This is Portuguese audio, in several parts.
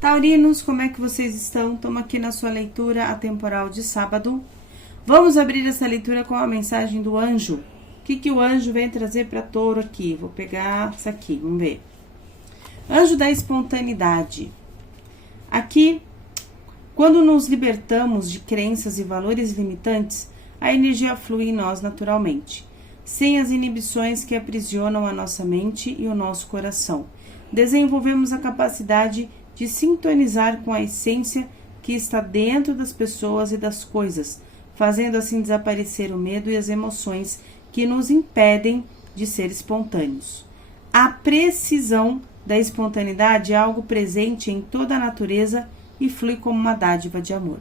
Taurinos, como é que vocês estão? Estamos aqui na sua leitura atemporal de sábado. Vamos abrir essa leitura com a mensagem do anjo. O que o anjo vem trazer para Touro aqui? Vou pegar isso aqui, vamos ver. Anjo da espontaneidade. Aqui, quando nos libertamos de crenças e valores limitantes, a energia flui em nós naturalmente, sem as inibições que aprisionam a nossa mente e o nosso coração. Desenvolvemos a capacidade de sintonizar com a essência que está dentro das pessoas e das coisas, fazendo assim desaparecer o medo e as emoções que nos impedem de ser espontâneos. A precisão da espontaneidade é algo presente em toda a natureza e flui como uma dádiva de amor.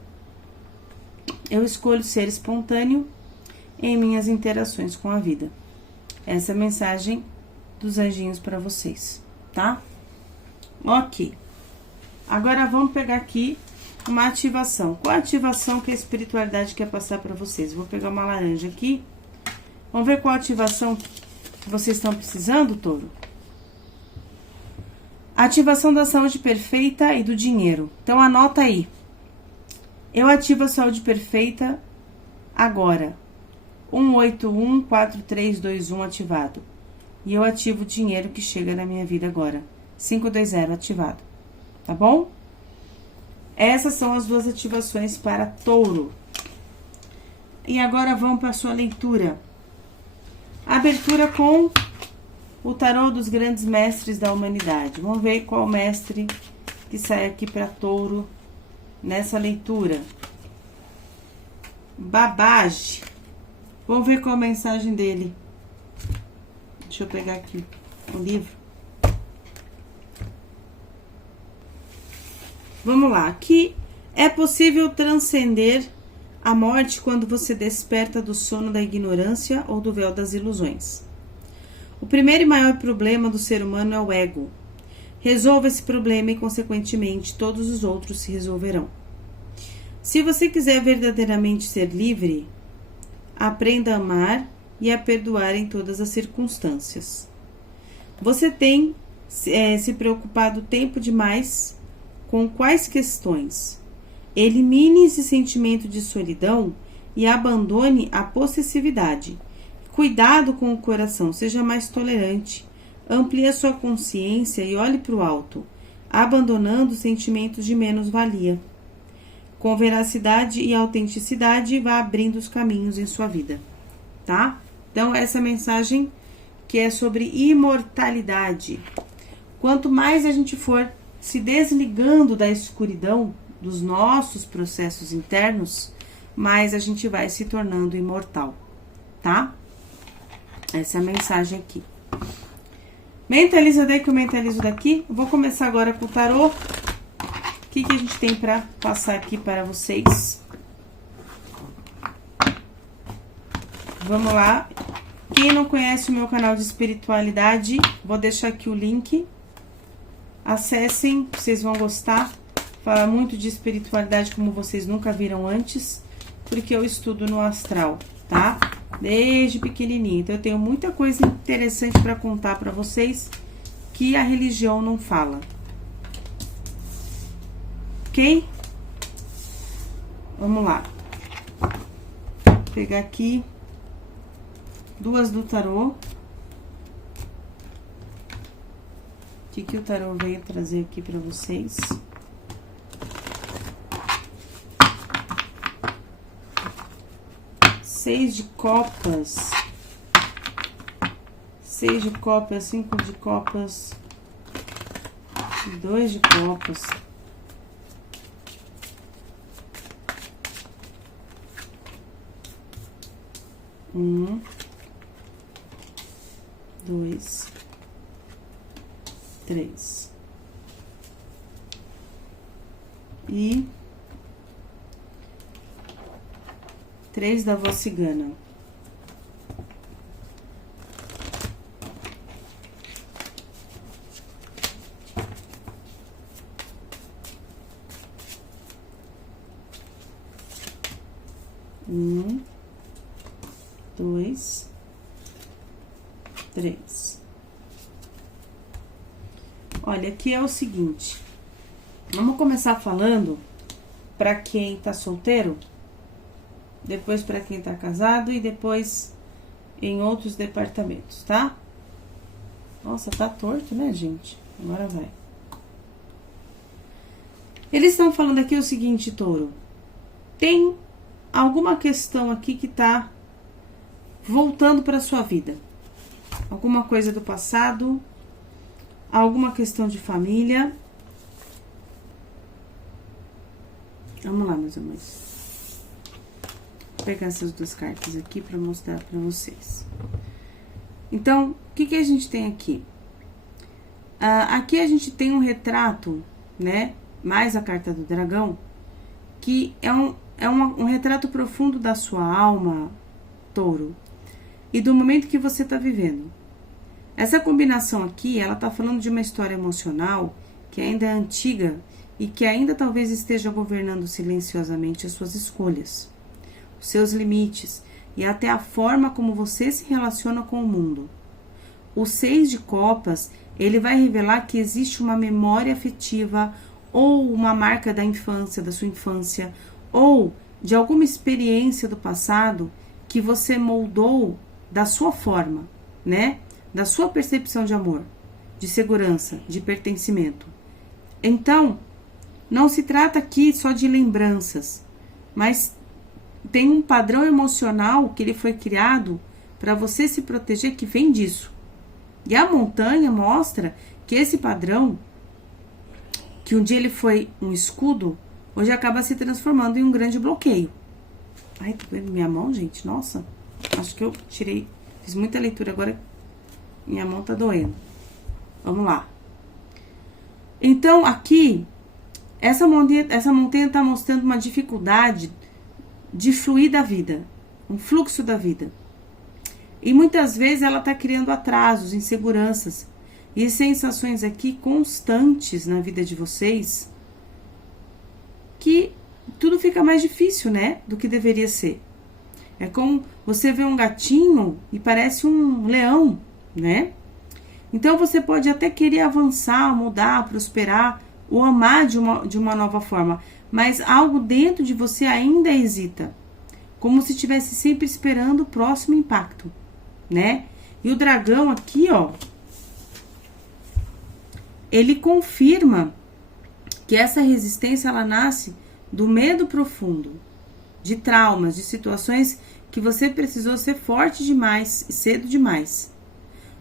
Eu escolho ser espontâneo em minhas interações com a vida. Essa é a mensagem dos anjinhos para vocês, tá? Ok. Agora vamos pegar aqui uma ativação. Qual a ativação que a espiritualidade quer passar para vocês? Vou pegar uma laranja aqui. Vamos ver qual a ativação que vocês estão precisando, Touro? A ativação da saúde perfeita e do dinheiro. Então anota aí. Eu ativo a saúde perfeita agora. 1814321 ativado. E eu ativo o dinheiro que chega na minha vida agora. 520 ativado. Tá bom? Essas são as duas ativações para Touro. E agora vamos para a sua leitura. Abertura com o tarô dos grandes mestres da humanidade. Vamos ver qual mestre que sai aqui para Touro nessa leitura. Babaji. Vamos ver qual a mensagem dele. Deixa eu pegar aqui o livro. Vamos lá, aqui é possível transcender a morte quando você desperta do sono da ignorância ou do véu das ilusões. O primeiro e maior problema do ser humano é o ego. Resolva esse problema e, consequentemente, todos os outros se resolverão. Se você quiser verdadeiramente ser livre, aprenda a amar e a perdoar em todas as circunstâncias. Você tem se preocupado tempo demais com quais questões? Elimine esse sentimento de solidão e abandone a possessividade. Cuidado com o coração, seja mais tolerante. Amplie a sua consciência e olhe para o alto, abandonando sentimentos de menos-valia. Com veracidade e autenticidade, vá abrindo os caminhos em sua vida, tá? Então, essa mensagem que é sobre imortalidade. Quanto mais a gente for se desligando da escuridão dos nossos processos internos, mais a gente vai se tornando imortal, tá? Essa é a mensagem aqui. Mentaliza daqui, eu mentalizo daqui. Vou começar agora com o tarô. O que a gente tem para passar aqui para vocês? Vamos lá. Quem não conhece o meu canal de espiritualidade, vou deixar aqui o link. Acessem, vocês vão gostar. Fala muito de espiritualidade como vocês nunca viram antes, porque eu estudo no astral, tá? Desde pequenininho. Então eu tenho muita coisa interessante para contar para vocês que a religião não fala. Ok? Vamos lá. Vou pegar aqui duas do tarô. O que o tarô veio trazer aqui para vocês? Seis de copas. 6 de copas, 5 de copas. 2 de copas. Um, dois, 3. E 3 da voz cigana. Um, 2, 3. Olha, aqui é o seguinte. Vamos começar falando para quem tá solteiro, depois para quem tá casado e depois em outros departamentos, tá? Nossa, tá torto, né, gente? Agora vai. Eles estão falando aqui o seguinte, Touro. Tem alguma questão aqui que tá voltando para sua vida. Alguma coisa do passado, alguma questão de família. Vamos lá, meus amores. Vou pegar essas duas cartas aqui para mostrar para vocês. Então, o que a gente tem aqui? Aqui a gente tem um retrato, né? Mais a carta do dragão, que é um retrato profundo da sua alma, Touro, e do momento que você está vivendo. Essa combinação aqui, ela tá falando de uma história emocional que ainda é antiga e que ainda talvez esteja governando silenciosamente as suas escolhas, os seus limites e até a forma como você se relaciona com o mundo. O 6 de copas, ele vai revelar que existe uma memória afetiva ou uma marca da infância, da sua infância, ou de alguma experiência do passado que você moldou da sua forma, né? Da sua percepção de amor, de segurança, de pertencimento. Então, não se trata aqui só de lembranças, mas tem um padrão emocional que ele foi criado para você se proteger que vem disso. E a montanha mostra que esse padrão, que um dia ele foi um escudo, hoje acaba se transformando em um grande bloqueio. Ai, tá doendo minha mão, gente? Nossa, acho que eu fiz muita leitura agora. Minha mão tá doendo. Vamos lá. Então, aqui, essa montanha tá mostrando uma dificuldade de fluir da vida. Um fluxo da vida. E muitas vezes ela tá criando atrasos, inseguranças e sensações aqui constantes na vida de vocês, que tudo fica mais difícil, né? Do que deveria ser. É como você vê um gatinho e parece um leão, né? Então você pode até querer avançar, mudar, prosperar, ou amar de uma nova forma, mas algo dentro de você ainda hesita, como se estivesse sempre esperando o próximo impacto, né? E o dragão aqui, ó, ele confirma que essa resistência, ela nasce do medo profundo, de traumas, de situações que você precisou ser forte demais, cedo demais.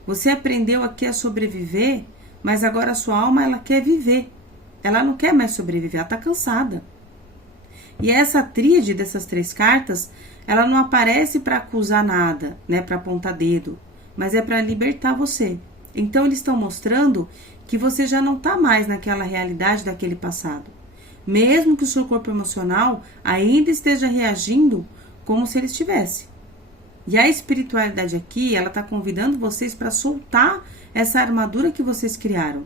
Você aprendeu aqui a sobreviver, mas agora a sua alma, ela quer viver. Ela não quer mais sobreviver, ela tá cansada. E essa tríade dessas 3 cartas, ela não aparece para acusar nada, né, para apontar dedo, mas é para libertar você. Então eles estão mostrando que você já não tá mais naquela realidade daquele passado. Mesmo que o seu corpo emocional ainda esteja reagindo como se ele estivesse. E a espiritualidade aqui, ela tá convidando vocês para soltar essa armadura que vocês criaram.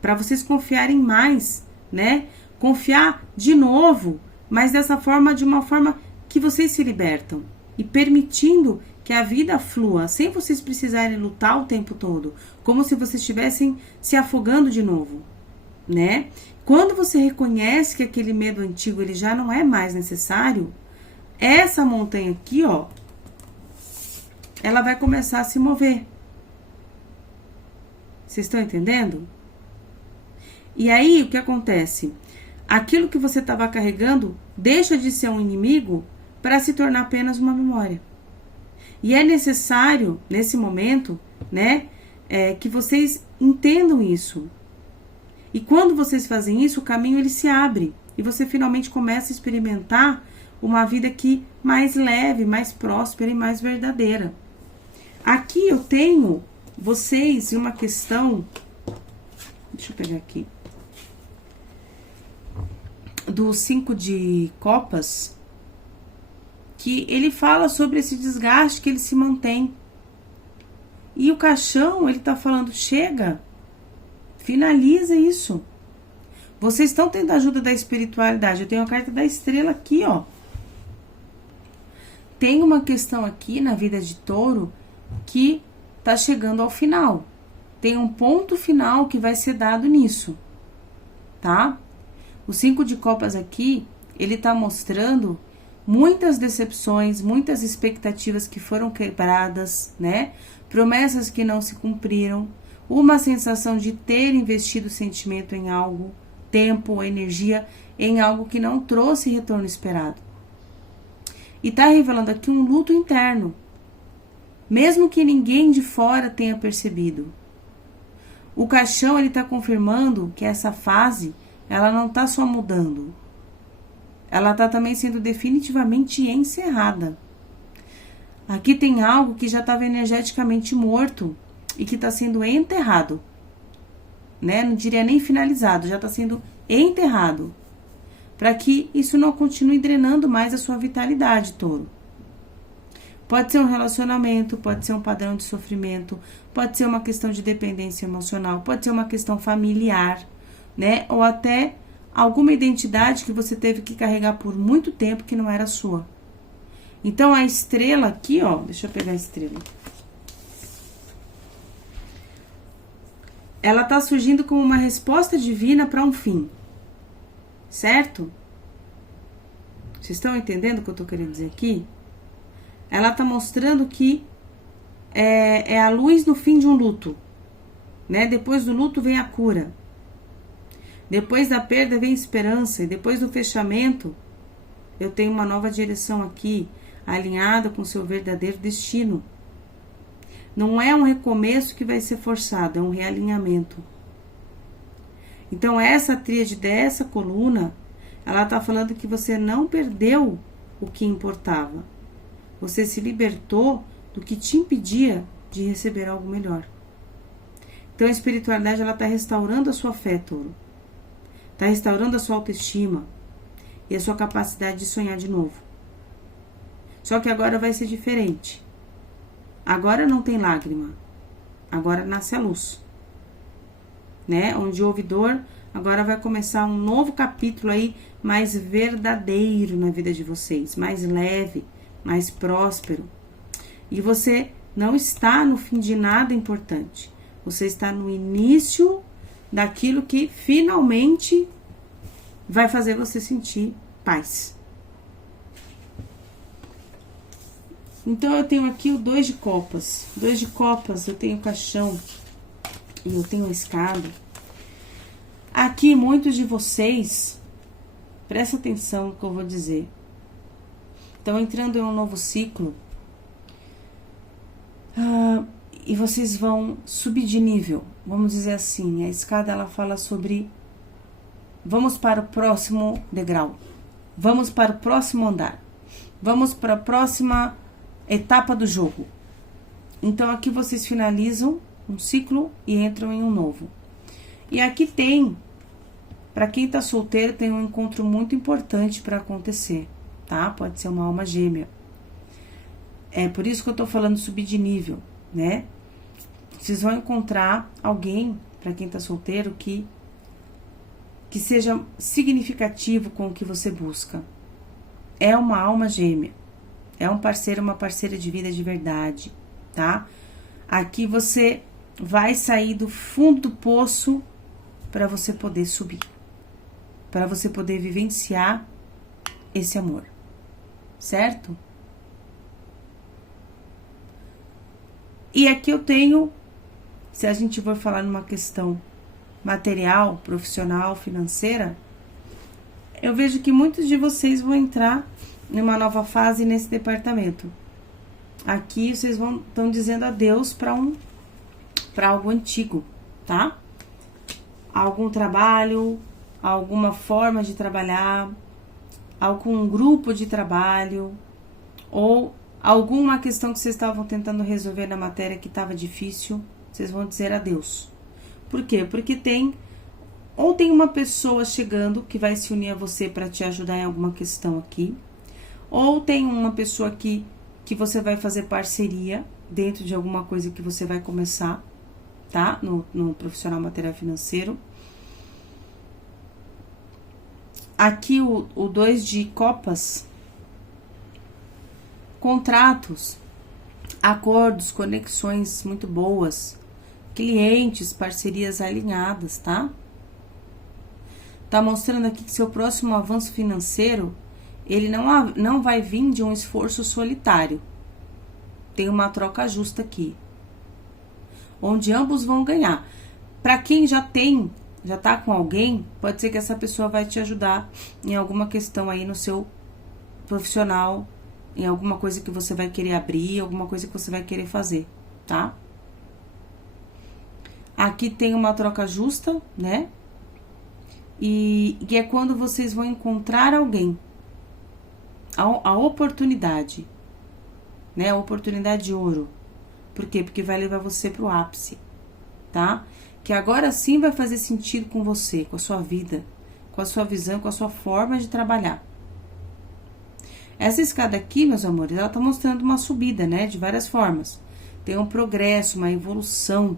Para vocês confiarem mais, né? Confiar de novo, mas dessa forma, de uma forma que vocês se libertam. E permitindo que a vida flua, sem vocês precisarem lutar o tempo todo. Como se vocês estivessem se afogando de novo, né? Quando você reconhece que aquele medo antigo, ele já não é mais necessário, essa montanha aqui, ó, ela vai começar a se mover. Vocês estão entendendo? E aí, o que acontece? Aquilo que você estava carregando deixa de ser um inimigo para se tornar apenas uma memória. E é necessário, nesse momento, né, que vocês entendam isso. E quando vocês fazem isso, o caminho ele se abre. E você finalmente começa a experimentar uma vida que mais leve, mais próspera e mais verdadeira. Aqui eu tenho vocês em uma questão, deixa eu pegar aqui, do 5 de copas, que ele fala sobre esse desgaste que ele se mantém. E o caixão, ele tá falando, chega, finaliza isso. Vocês estão tendo a ajuda da espiritualidade. Eu tenho a carta da estrela aqui, ó. Tem uma questão aqui na vida de Touro que tá chegando ao final. Tem um ponto final que vai ser dado nisso, tá? O 5 de copas aqui, ele tá mostrando muitas decepções, muitas expectativas que foram quebradas, né? Promessas que não se cumpriram, uma sensação de ter investido sentimento em algo, tempo, energia, em algo que não trouxe retorno esperado. E tá revelando aqui um luto interno, mesmo que ninguém de fora tenha percebido. O caixão, ele tá confirmando que essa fase, ela não tá só mudando, ela tá também sendo definitivamente encerrada. Aqui tem algo que já estava energeticamente morto e que está sendo enterrado, né? Não diria nem finalizado, já está sendo enterrado, para que isso não continue drenando mais a sua vitalidade, touro. Pode ser um relacionamento, pode ser um padrão de sofrimento, pode ser uma questão de dependência emocional, pode ser uma questão familiar, né? Ou até alguma identidade que você teve que carregar por muito tempo que não era sua. Então, a estrela aqui, ó, deixa eu pegar a estrela. Ela tá surgindo como uma resposta divina para um fim. Certo? Vocês estão entendendo o que eu tô querendo dizer aqui? Ela tá mostrando que é a luz no fim de um luto, né? Depois do luto vem a cura. Depois da perda vem esperança. E depois do fechamento, eu tenho uma nova direção aqui, alinhada com o seu verdadeiro destino. Não é um recomeço que vai ser forçado, é um realinhamento. Então, essa tríade dessa coluna, ela tá falando que você não perdeu o que importava. Você se libertou do que te impedia de receber algo melhor. Então, a espiritualidade, ela tá restaurando a sua fé, touro. Tá restaurando a sua autoestima e a sua capacidade de sonhar de novo. Só que agora vai ser diferente. Agora não tem lágrima. Agora nasce a luz. Né? Onde houve dor, agora vai começar um novo capítulo aí, mais verdadeiro na vida de vocês. Mais leve, mais próspero. E você não está no fim de nada importante. Você está no início daquilo que finalmente vai fazer você sentir paz. Então, eu tenho aqui o 2 de copas. 2 de copas, eu tenho o caixão e eu tenho a escada. Aqui, muitos de vocês, presta atenção no que eu vou dizer, estão entrando em um novo ciclo e vocês vão subir de nível, vamos dizer assim. A escada, ela fala sobre vamos para o próximo degrau, vamos para o próximo andar, vamos para a próxima etapa do jogo. Então, aqui vocês finalizam um ciclo e entram em um novo. E aqui tem, para quem tá solteiro, tem um encontro muito importante para acontecer, tá? Pode ser uma alma gêmea. É por isso que eu tô falando subir de nível, né? Vocês vão encontrar alguém, para quem tá solteiro, que seja significativo com o que você busca. É uma alma gêmea. É um parceiro, uma parceira de vida de verdade, tá? Aqui você vai sair do fundo do poço para você poder subir. Para você poder vivenciar esse amor. Certo? E aqui eu tenho, se a gente for falar numa questão material, profissional, financeira, eu vejo que muitos de vocês vão entrar numa nova fase nesse departamento. Aqui vocês estão dizendo adeus para algo antigo, tá? Algum trabalho, alguma forma de trabalhar, algum grupo de trabalho, ou alguma questão que vocês estavam tentando resolver na matéria que estava difícil, vocês vão dizer adeus. Por quê? Porque tem uma pessoa chegando que vai se unir a você para te ajudar em alguma questão aqui, ou tem uma pessoa aqui que você vai fazer parceria dentro de alguma coisa que você vai começar, tá? No profissional material financeiro. Aqui o 2 de copas, contratos, acordos, conexões muito boas, clientes, parcerias alinhadas, tá? Tá mostrando aqui que seu próximo avanço financeiro, ele não vai vir de um esforço solitário. Tem uma troca justa aqui, onde ambos vão ganhar. Para quem já tá com alguém, pode ser que essa pessoa vai te ajudar em alguma questão aí no seu profissional, em alguma coisa que você vai querer abrir, alguma coisa que você vai querer fazer, tá? Aqui tem uma troca justa, né? E é quando vocês vão encontrar alguém, a oportunidade, né? A oportunidade de ouro. Por quê? Porque vai levar você pro ápice, tá? Que agora sim vai fazer sentido com você, com a sua vida, com a sua visão, com a sua forma de trabalhar. Essa escada aqui, meus amores, ela tá mostrando uma subida, né? De várias formas. Tem um progresso, uma evolução.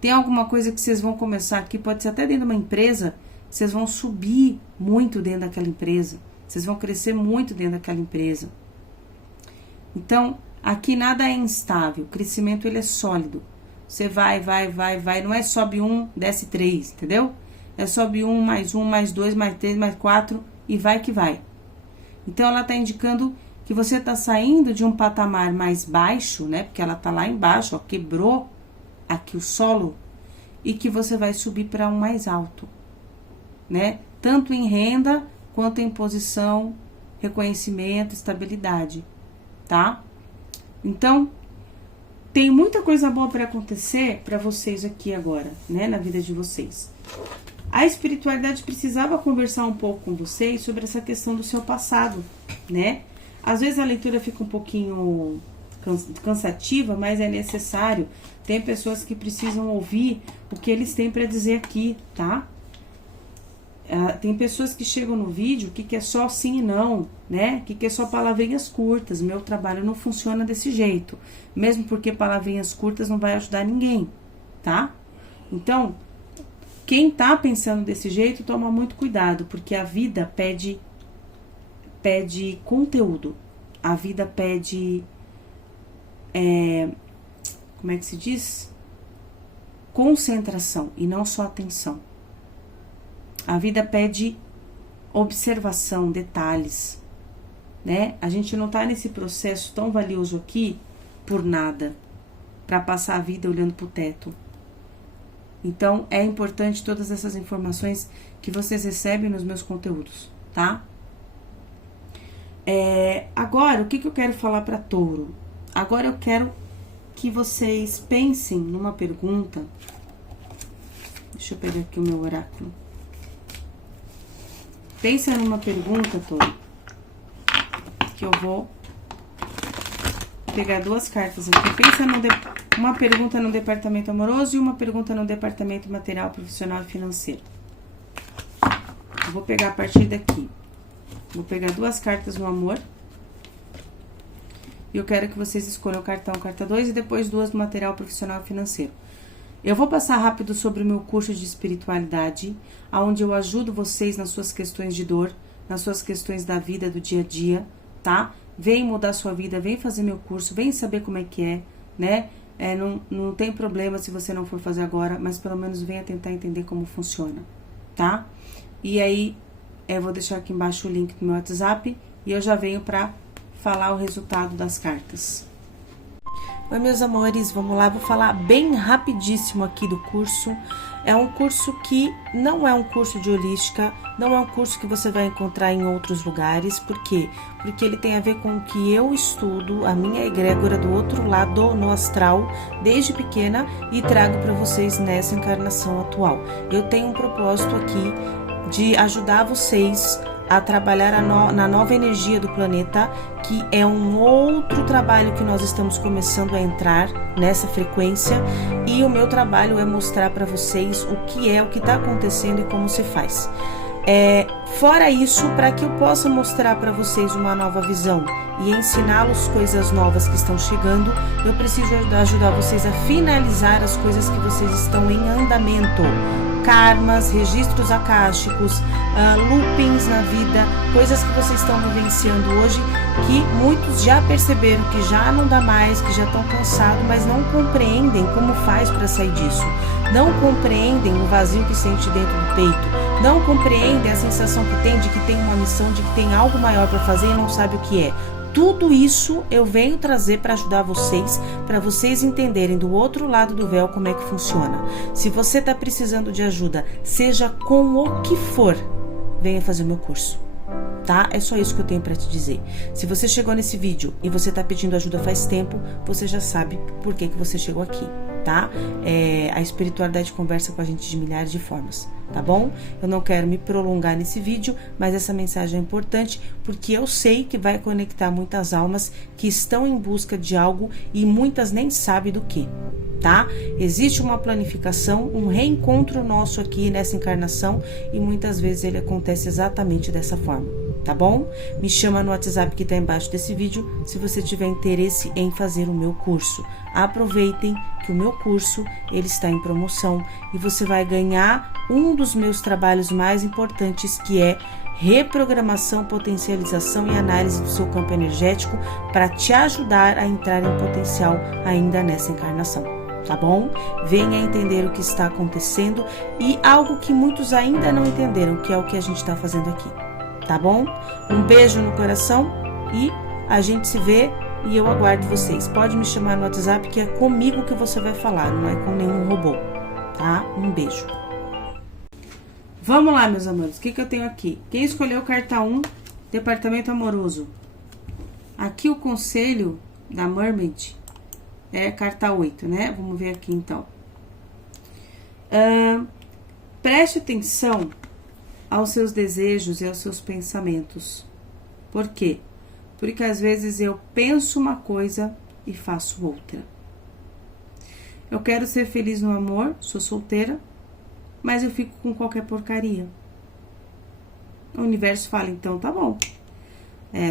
Tem alguma coisa que vocês vão começar aqui, pode ser até dentro de uma empresa, vocês vão subir muito dentro daquela empresa. Vocês vão crescer muito dentro daquela empresa. Então, aqui nada é instável. O crescimento, ele é sólido. Você vai. Não é sobe 1, desce 3, entendeu? É sobe 1, mais 2, mais 3, mais 4 e vai que vai. Então, ela tá indicando que você tá saindo de um patamar mais baixo, né? Porque ela tá lá embaixo, ó, quebrou aqui o solo. E que você vai subir para um mais alto, né? Tanto em renda, quanto em posição, reconhecimento, estabilidade, tá? Então, tem muita coisa boa para acontecer para vocês aqui agora, né? Na vida de vocês. A espiritualidade precisava conversar um pouco com vocês sobre essa questão do seu passado, né? Às vezes a leitura fica um pouquinho cansativa, mas é necessário. Tem pessoas que precisam ouvir o que eles têm para dizer aqui, tá? Tem pessoas que chegam no vídeo que é só sim e não, né? Que é só palavrinhas curtas. Meu trabalho não funciona desse jeito. Mesmo porque palavrinhas curtas não vai ajudar ninguém, tá? Então, quem tá pensando desse jeito, toma muito cuidado, porque a vida pede conteúdo. A vida pede, como é que se diz? Concentração e não só atenção. A vida pede observação, detalhes, né? A gente não tá nesse processo tão valioso aqui por nada, para passar a vida olhando pro teto. Então, é importante todas essas informações que vocês recebem nos meus conteúdos, tá? Agora, o que eu quero falar para Touro? Agora eu quero que vocês pensem numa pergunta. Deixa eu pegar aqui o meu oráculo. Pensa numa pergunta, Touro, que eu vou pegar duas cartas aqui. Pensa uma pergunta no departamento amoroso e uma pergunta no departamento material, profissional e financeiro. Eu vou pegar a partir daqui. Vou pegar duas cartas no amor. E eu quero que vocês escolham carta 1, carta 2 e depois duas no material, profissional e financeiro. Eu vou passar rápido sobre o meu curso de espiritualidade, onde eu ajudo vocês nas suas questões de dor, nas suas questões da vida, do dia a dia, tá? Vem mudar sua vida, vem fazer meu curso, vem saber como é que é, né? Não tem problema se você não for fazer agora, mas pelo menos venha tentar entender como funciona, tá? E aí, eu vou deixar aqui embaixo o link do meu WhatsApp e eu já venho pra falar o resultado das cartas. Oi, meus amores, vamos lá, vou falar bem rapidíssimo aqui do curso. É um curso que não é um curso de holística, não é um curso que você vai encontrar em outros lugares. Por quê? Porque ele tem a ver com o que eu estudo, a minha egrégora do outro lado, no astral, desde pequena, e trago para vocês nessa encarnação atual. Eu tenho um propósito aqui de ajudar vocês a trabalhar na nova energia do planeta, que é um outro trabalho que nós estamos começando a entrar nessa frequência, e o meu trabalho é mostrar para vocês o que está acontecendo e como se faz. Fora isso, para que eu possa mostrar para vocês uma nova visão e ensiná-los coisas novas que estão chegando, eu preciso ajudar vocês a finalizar as coisas que vocês estão em andamento. Karmas, registros akáshicos, loopings na vida, coisas que vocês estão vivenciando hoje, que muitos já perceberam que já não dá mais, que já estão cansados, mas não compreendem como faz para sair disso. Não compreendem o vazio que sente dentro do peito, não compreendem a sensação que tem de que tem uma missão, de que tem algo maior para fazer e não sabe o que é. Tudo isso eu venho trazer para ajudar vocês, para vocês entenderem do outro lado do véu como é que funciona. Se você está precisando de ajuda, seja com o que for, venha fazer o meu curso, tá? É só isso que eu tenho para te dizer. Se você chegou nesse vídeo e você está pedindo ajuda faz tempo, você já sabe por que você chegou aqui, tá? A espiritualidade conversa com a gente de milhares de formas, tá bom? Eu não quero me prolongar nesse vídeo, mas essa mensagem é importante porque eu sei que vai conectar muitas almas que estão em busca de algo e muitas nem sabem do que, tá? Existe uma planificação, um reencontro nosso aqui nessa encarnação e muitas vezes ele acontece exatamente dessa forma, tá bom? Me chama no WhatsApp que tá embaixo desse vídeo se você tiver interesse em fazer o meu curso. Aproveitem que o meu curso ele está em promoção e você vai ganhar um dos meus trabalhos mais importantes, que é reprogramação, potencialização e análise do seu campo energético para te ajudar a entrar em potencial ainda nessa encarnação, tá bom? Venha entender o que está acontecendo e algo que muitos ainda não entenderam, que é o que a gente está fazendo aqui, tá bom? Um beijo no coração e a gente se vê e eu aguardo vocês. Pode me chamar no WhatsApp que é comigo que você vai falar, não é com nenhum robô, tá? Um beijo. Vamos lá, meus amores, o que eu tenho aqui? Quem escolheu carta 1, departamento amoroso? Aqui o conselho da Mermaid é carta 8, né? Vamos ver aqui então. Preste atenção aos seus desejos e aos seus pensamentos. Por quê? Porque às vezes eu penso uma coisa e faço outra. Eu quero ser feliz no amor, sou solteira, mas eu fico com qualquer porcaria. O universo fala, então tá bom.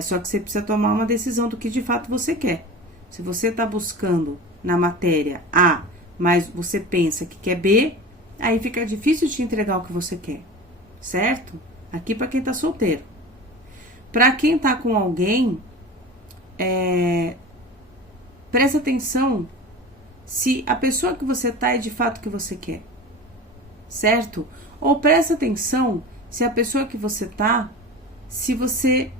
Só que você precisa tomar uma decisão do que de fato você quer. Se você tá buscando na matéria A, mas você pensa que quer B, aí fica difícil de te entregar o que você quer. Certo? Aqui para quem tá solteiro. Para quem tá com alguém, presta atenção se a pessoa que você tá é de fato o que você quer. Certo? Ou presta atenção se a pessoa que você tá, se você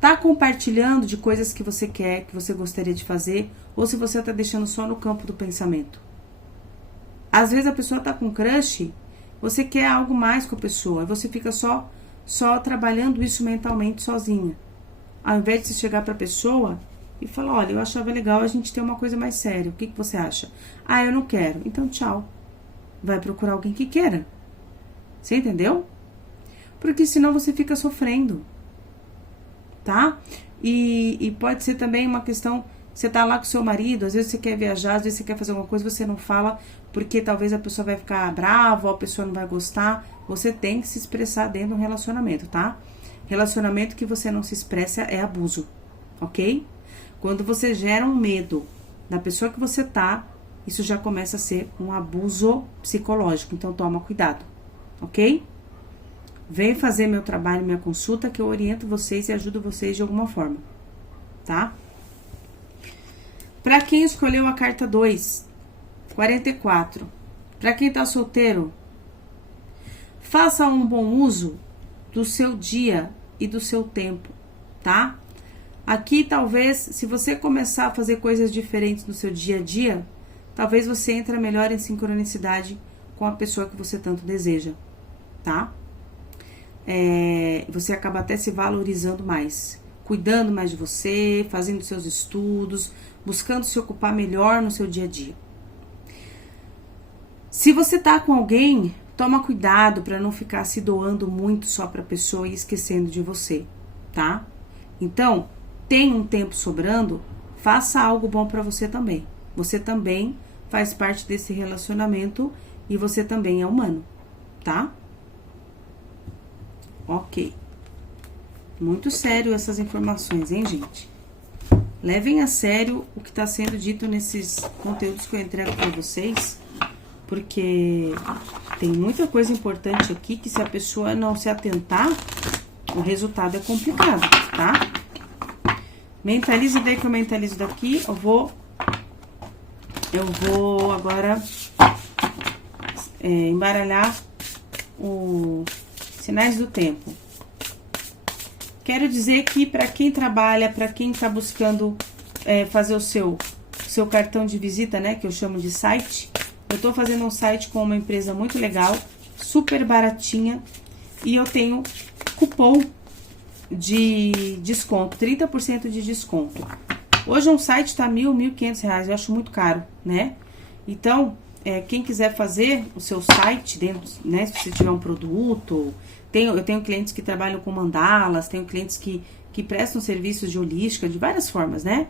tá compartilhando de coisas que você quer, que você gostaria de fazer, ou se você tá deixando só no campo do pensamento. Às vezes a pessoa tá com crush, você quer algo mais com a pessoa, e você fica só trabalhando isso mentalmente sozinha. Ao invés de você chegar pra pessoa e falar, olha, eu achava legal a gente ter uma coisa mais séria, o que você acha? Eu não quero, então tchau. Vai procurar alguém que queira. Você entendeu? Porque senão você fica sofrendo. Tá? E pode ser também uma questão, você tá lá com seu marido, às vezes você quer viajar, às vezes você quer fazer alguma coisa, você não fala, porque talvez a pessoa vai ficar brava, ou a pessoa não vai gostar. Você tem que se expressar dentro de um relacionamento, tá? Relacionamento que você não se expressa é abuso, ok? Quando você gera um medo da pessoa que você tá, isso já começa a ser um abuso psicológico, então toma cuidado, ok? Vem fazer meu trabalho, minha consulta, que eu oriento vocês e ajudo vocês de alguma forma, tá? Para quem escolheu a carta 2, 44, para quem tá solteiro, faça um bom uso do seu dia e do seu tempo, tá? Aqui, talvez, se você começar a fazer coisas diferentes no seu dia a dia, talvez você entre melhor em sincronicidade com a pessoa que você tanto deseja, tá? Você acaba até se valorizando mais, cuidando mais de você, fazendo seus estudos, buscando se ocupar melhor no seu dia a dia. Se você tá com alguém, toma cuidado para não ficar se doando muito só para a pessoa e esquecendo de você, tá? Então, tem um tempo sobrando, faça algo bom para você também. Você também faz parte desse relacionamento e você também é humano, tá? Ok. Muito sério essas informações, hein, gente? Levem a sério o que está sendo dito nesses conteúdos que eu entrego para vocês, porque tem muita coisa importante aqui que se a pessoa não se atentar, o resultado é complicado, tá? Mentalize daí que eu mentalizo daqui. Eu vou agora embaralhar o sinais do tempo. Quero dizer que para quem trabalha, para quem está buscando fazer o seu cartão de visita, né, que eu chamo de site, eu tô fazendo um site com uma empresa muito legal, super baratinha, e eu tenho cupom de desconto, 30% de desconto. Hoje um site tá R$1.500, eu acho muito caro, né? Então, quem quiser fazer o seu site dentro, né, se você tiver um produto, eu tenho clientes que trabalham com mandalas, tenho clientes que prestam serviços de holística, de várias formas, né?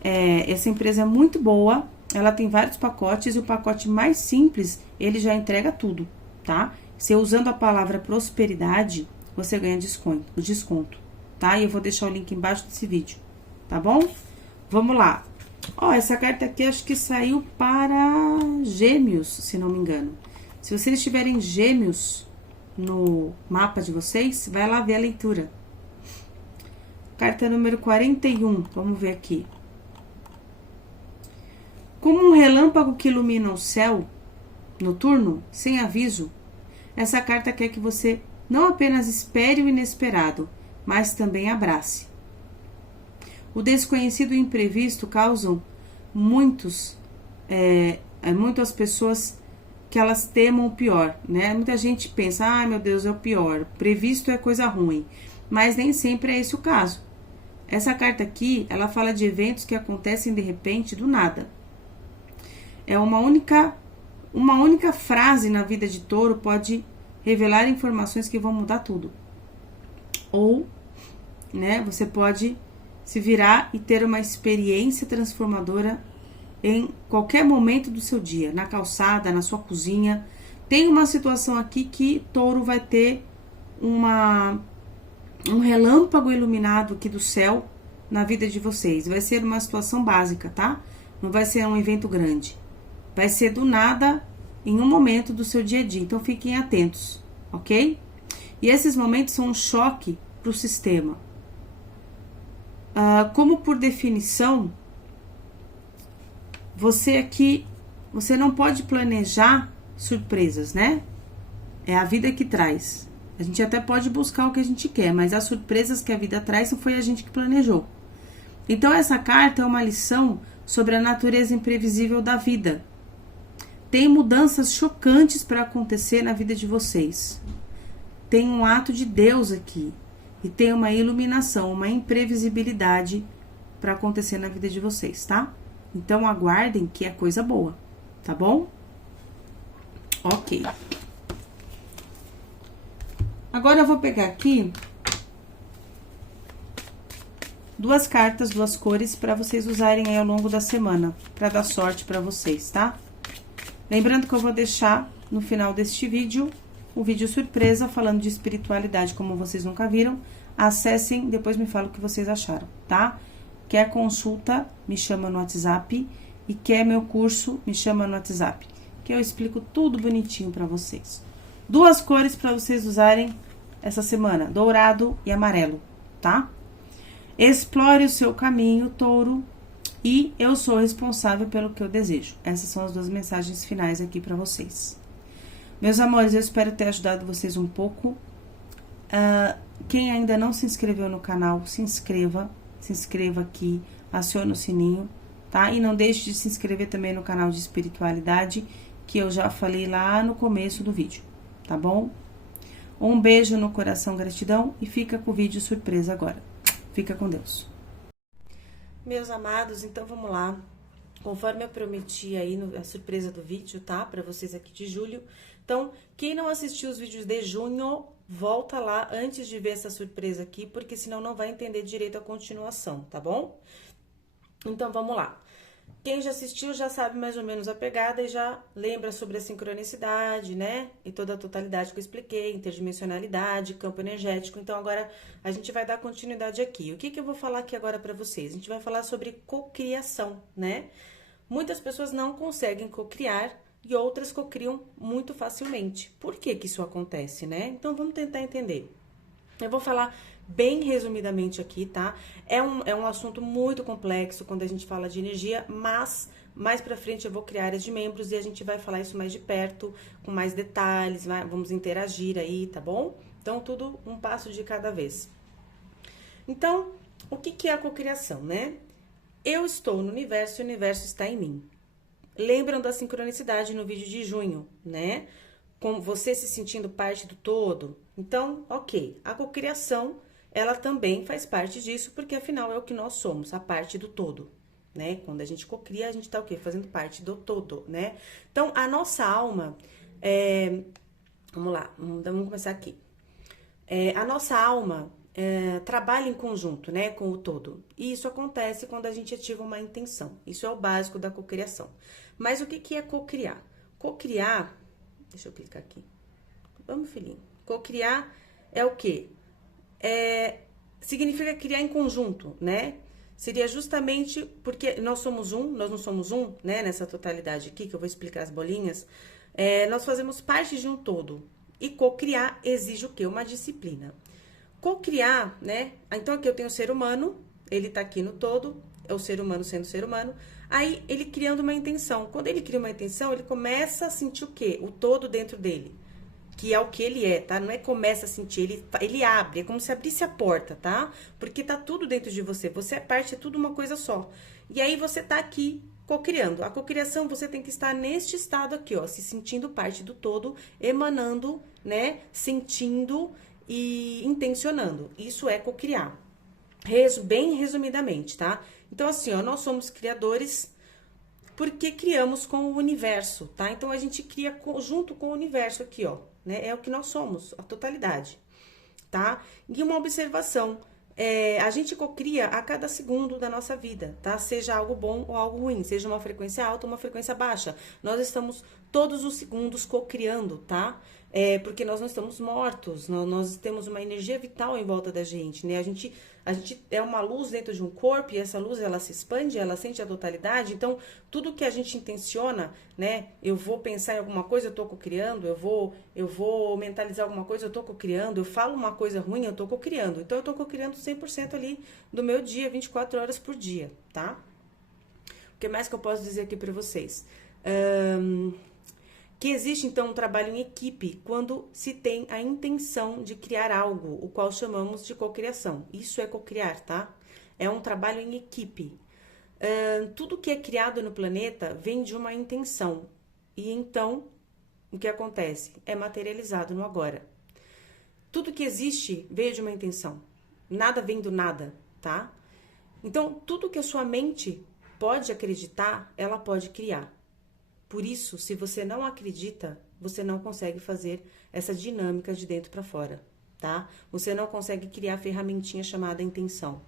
Essa empresa é muito boa, ela tem vários pacotes e o pacote mais simples, ele já entrega tudo, tá? Você usando a palavra prosperidade, você ganha desconto, tá? E eu vou deixar o link embaixo desse vídeo, tá bom? Vamos lá. Ó, essa carta aqui acho que saiu para Gêmeos, se não me engano. Se vocês tiverem Gêmeos no mapa de vocês, vai lá ver a leitura. Carta número 41, vamos ver aqui. Como um relâmpago que ilumina o céu noturno, sem aviso, essa carta quer que você não apenas espere o inesperado, mas também abrace. O desconhecido e o imprevisto causam muitas pessoas que elas temam o pior, né? Muita gente pensa, ai meu Deus, é o pior, previsto é coisa ruim, mas nem sempre é esse o caso. Essa carta aqui, ela fala de eventos que acontecem de repente, do nada. É uma única frase na vida de Touro pode revelar informações que vão mudar tudo. Ou, né, você pode se virar e ter uma experiência transformadora em qualquer momento do seu dia, na calçada, na sua cozinha. Tem uma situação aqui que Touro vai ter um relâmpago iluminado aqui do céu na vida de vocês. Vai ser uma situação básica, tá? Não vai ser um evento grande. Vai ser do nada em um momento do seu dia a dia. Então, fiquem atentos, ok? E esses momentos são um choque para o sistema. Como por definição, você não pode planejar surpresas, né? É a vida que traz. A gente até pode buscar o que a gente quer, mas as surpresas que a vida traz não foi a gente que planejou. Então, essa carta é uma lição sobre a natureza imprevisível da vida. Tem mudanças chocantes para acontecer na vida de vocês. Tem um ato de Deus aqui. E tem uma iluminação, uma imprevisibilidade para acontecer na vida de vocês, tá? Então, aguardem que é coisa boa, tá bom? Ok. Agora eu vou pegar aqui duas cartas, duas cores, para vocês usarem aí ao longo da semana, para dar sorte para vocês, tá? Lembrando que eu vou deixar no final deste vídeo um vídeo surpresa falando de espiritualidade, como vocês nunca viram. Acessem, depois me fala o que vocês acharam, tá? Quer consulta, me chama no WhatsApp. E quer meu curso, me chama no WhatsApp, que eu explico tudo bonitinho pra vocês. Duas cores pra vocês usarem essa semana, dourado e amarelo, tá? Explore o seu caminho, Touro, e eu sou responsável pelo que eu desejo. Essas são as duas mensagens finais aqui pra vocês. Meus amores, eu espero ter ajudado vocês um pouco. Quem ainda não se inscreveu no canal, se inscreva aqui, acione o sininho, tá? E não deixe de se inscrever também no canal de espiritualidade, que eu já falei lá no começo do vídeo, tá bom? Um beijo no coração, gratidão, e fica com o vídeo surpresa agora. Fica com Deus. Meus amados, então vamos lá. Conforme eu prometi aí a surpresa do vídeo, tá? Pra vocês aqui de julho. Então, quem não assistiu os vídeos de junho, volta lá antes de ver essa surpresa aqui, porque senão não vai entender direito a continuação, tá bom? Então, vamos lá. Quem já assistiu já sabe mais ou menos a pegada e já lembra sobre a sincronicidade, né? E toda a totalidade que eu expliquei, interdimensionalidade, campo energético. Então, agora a gente vai dar continuidade aqui. O que eu vou falar aqui agora pra vocês? A gente vai falar sobre cocriação, né? Muitas pessoas não conseguem cocriar e outras cocriam muito facilmente. Por que isso acontece, né? Então, vamos tentar entender. Eu vou falar bem resumidamente aqui, tá? É um assunto muito complexo quando a gente fala de energia, mas Mais pra frente eu vou criar áreas de membros e a gente vai falar isso mais de perto, com mais detalhes, vamos interagir aí, tá bom? Então, tudo um passo de cada vez. Então, o que é a cocriação, né? Eu estou no universo e o universo está em mim. Lembram da sincronicidade no vídeo de junho, né? Com você se sentindo parte do todo. Então, ok, a cocriação, ela também faz parte disso, porque afinal é o que nós somos, a parte do todo, né? Quando a gente cocria, a gente tá o quê? Fazendo parte do todo, né? Então, a nossa alma, vamos lá, vamos começar aqui. A nossa alma trabalha em conjunto, né, com o todo. E isso acontece quando a gente ativa uma intenção. Isso é o básico da cocriação. Mas o que é cocriar? Cocriar, deixa eu clicar aqui. Vamos, filhinho. Cocriar é o quê? Significa criar em conjunto, né? Seria justamente porque nós somos um, nós não somos um, né? Nessa totalidade aqui, que eu vou explicar as bolinhas. Nós fazemos parte de um todo. E cocriar exige o quê? Uma disciplina. Cocriar, né? Então aqui eu tenho o ser humano, ele tá aqui no todo, é o ser humano sendo ser humano. Aí ele criando uma intenção. Quando ele cria uma intenção, ele começa a sentir o quê? O todo dentro dele. Que é o que ele é, tá? Não é começa a sentir, ele abre, é como se abrisse a porta, tá? Porque tá tudo dentro de você, você é parte, é tudo uma coisa só. E aí você tá aqui cocriando. A cocriação, você tem que estar neste estado aqui, ó, se sentindo parte do todo, emanando, né? Sentindo e intencionando. Isso é cocriar. Bem resumidamente, tá? Então, assim, ó, nós somos criadores porque criamos com o universo, tá? Então, a gente cria junto com o universo aqui, ó, né? É o que nós somos, a totalidade, tá? E uma observação, a gente cocria a cada segundo da nossa vida, tá? Seja algo bom ou algo ruim, seja uma frequência alta ou uma frequência baixa. Nós estamos todos os segundos cocriando, tá? Porque nós não estamos mortos, nós temos uma energia vital em volta da gente, né? A gente é uma luz dentro de um corpo e essa luz, ela se expande, ela sente a totalidade. Então, tudo que a gente intenciona, né? Eu vou pensar em alguma coisa, eu tô cocriando. Eu vou mentalizar alguma coisa, eu tô cocriando. Eu falo uma coisa ruim, eu tô cocriando. Então, eu tô cocriando 100% ali do meu dia, 24 horas por dia, tá? O que mais que eu posso dizer aqui pra vocês? Que existe, então, um trabalho em equipe quando se tem a intenção de criar algo, o qual chamamos de cocriação. Isso é cocriar, tá? É um trabalho em equipe. Tudo que é criado no planeta vem de uma intenção. E então, o que acontece? É materializado no agora. Tudo que existe veio de uma intenção. Nada vem do nada, tá? Então, tudo que a sua mente pode acreditar, ela pode criar. Por isso, se você não acredita, você não consegue fazer essa dinâmica de dentro para fora, tá? Você não consegue criar a ferramentinha chamada intenção.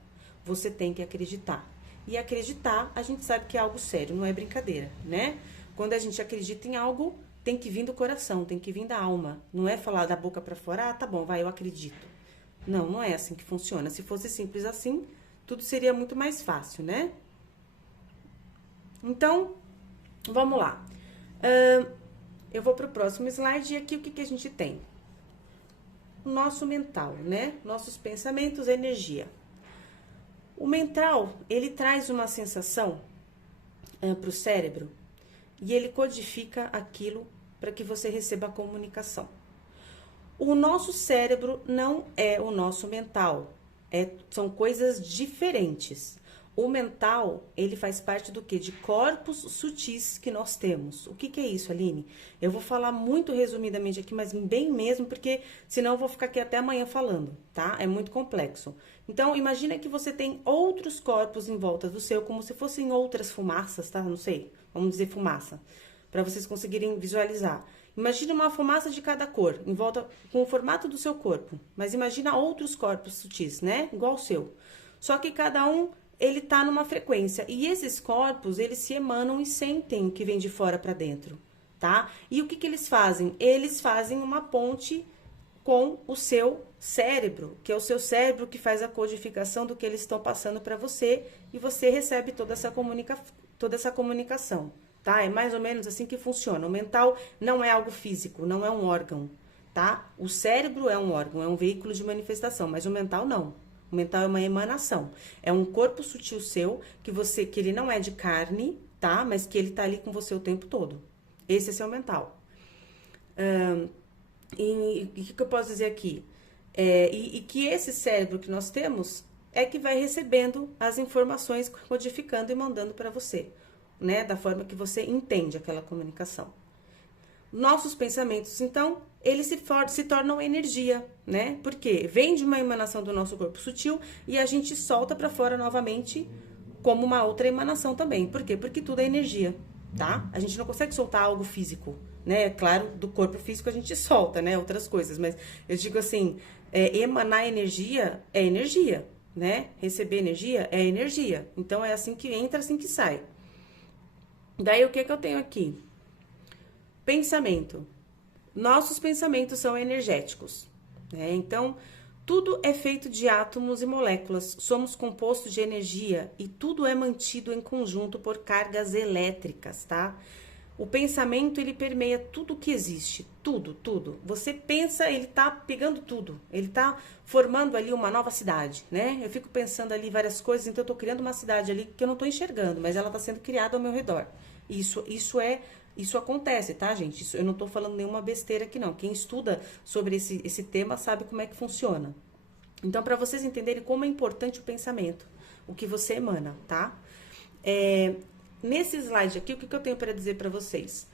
Você tem que acreditar. E acreditar, a gente sabe que é algo sério, não é brincadeira, né? Quando a gente acredita em algo, tem que vir do coração, tem que vir da alma. Não é falar da boca para fora, tá bom, vai, eu acredito. Não, não é assim que funciona. Se fosse simples assim, tudo seria muito mais fácil, né? Então, vamos lá. Eu vou para o próximo slide e aqui o que a gente tem? O nosso mental, né? Nossos pensamentos, energia. O mental, ele traz uma sensação para o cérebro e ele codifica aquilo para que você receba a comunicação. O nosso cérebro não é o nosso mental, são coisas diferentes. O mental, ele faz parte do quê? De corpos sutis que nós temos. O que é isso, Aline? Eu vou falar muito resumidamente aqui, mas bem mesmo, porque senão eu vou ficar aqui até amanhã falando, tá? É muito complexo. Então, imagina que você tem outros corpos em volta do seu, como se fossem outras fumaças, tá? Não sei, vamos dizer fumaça, para vocês conseguirem visualizar. Imagina uma fumaça de cada cor, em volta, com o formato do seu corpo. Mas imagina outros corpos sutis, né? Igual o seu. Só que cada um ele tá numa frequência. E esses corpos, eles se emanam e sentem o que vem de fora para dentro, tá? E o que eles fazem? Eles fazem uma ponte com o seu cérebro, que é o seu cérebro que faz a codificação do que eles estão passando para você e você recebe toda essa comunicação, tá? É mais ou menos assim que funciona. O mental não é algo físico, não é um órgão, tá? O cérebro é um órgão, é um veículo de manifestação, mas o mental não. O mental é uma emanação. É um corpo sutil seu que ele não é de carne, tá? Mas que ele tá ali com você o tempo todo. Esse é seu mental. E o que eu posso dizer aqui? E que esse cérebro que nós temos é que vai recebendo as informações, codificando e mandando para você, né? Da forma que você entende aquela comunicação. Nossos pensamentos, então, eles se tornam energia, né? Porque vem de uma emanação do nosso corpo sutil e a gente solta para fora novamente como uma outra emanação também. Por quê? Porque tudo é energia, tá? A gente não consegue soltar algo físico, né? Claro, do corpo físico a gente solta, né? Outras coisas, mas eu digo assim, emanar energia é energia, né? Receber energia é energia. Então é assim que entra, assim que sai. Daí o que eu tenho aqui? Pensamento. Nossos pensamentos são energéticos, né? Então, tudo é feito de átomos e moléculas. Somos compostos de energia e tudo é mantido em conjunto por cargas elétricas, tá? O pensamento, ele permeia tudo que existe, tudo, tudo. Você pensa, ele tá pegando tudo, ele tá formando ali uma nova cidade, né? Eu fico pensando ali várias coisas, então eu tô criando uma cidade ali que eu não tô enxergando, mas ela tá sendo criada ao meu redor. Isso acontece, tá, gente? Eu não tô falando nenhuma besteira aqui, não. Quem estuda sobre esse tema sabe como é que funciona. Então, para vocês entenderem como é importante o pensamento, o que você emana, tá? Nesse slide aqui, o que eu tenho para dizer para vocês?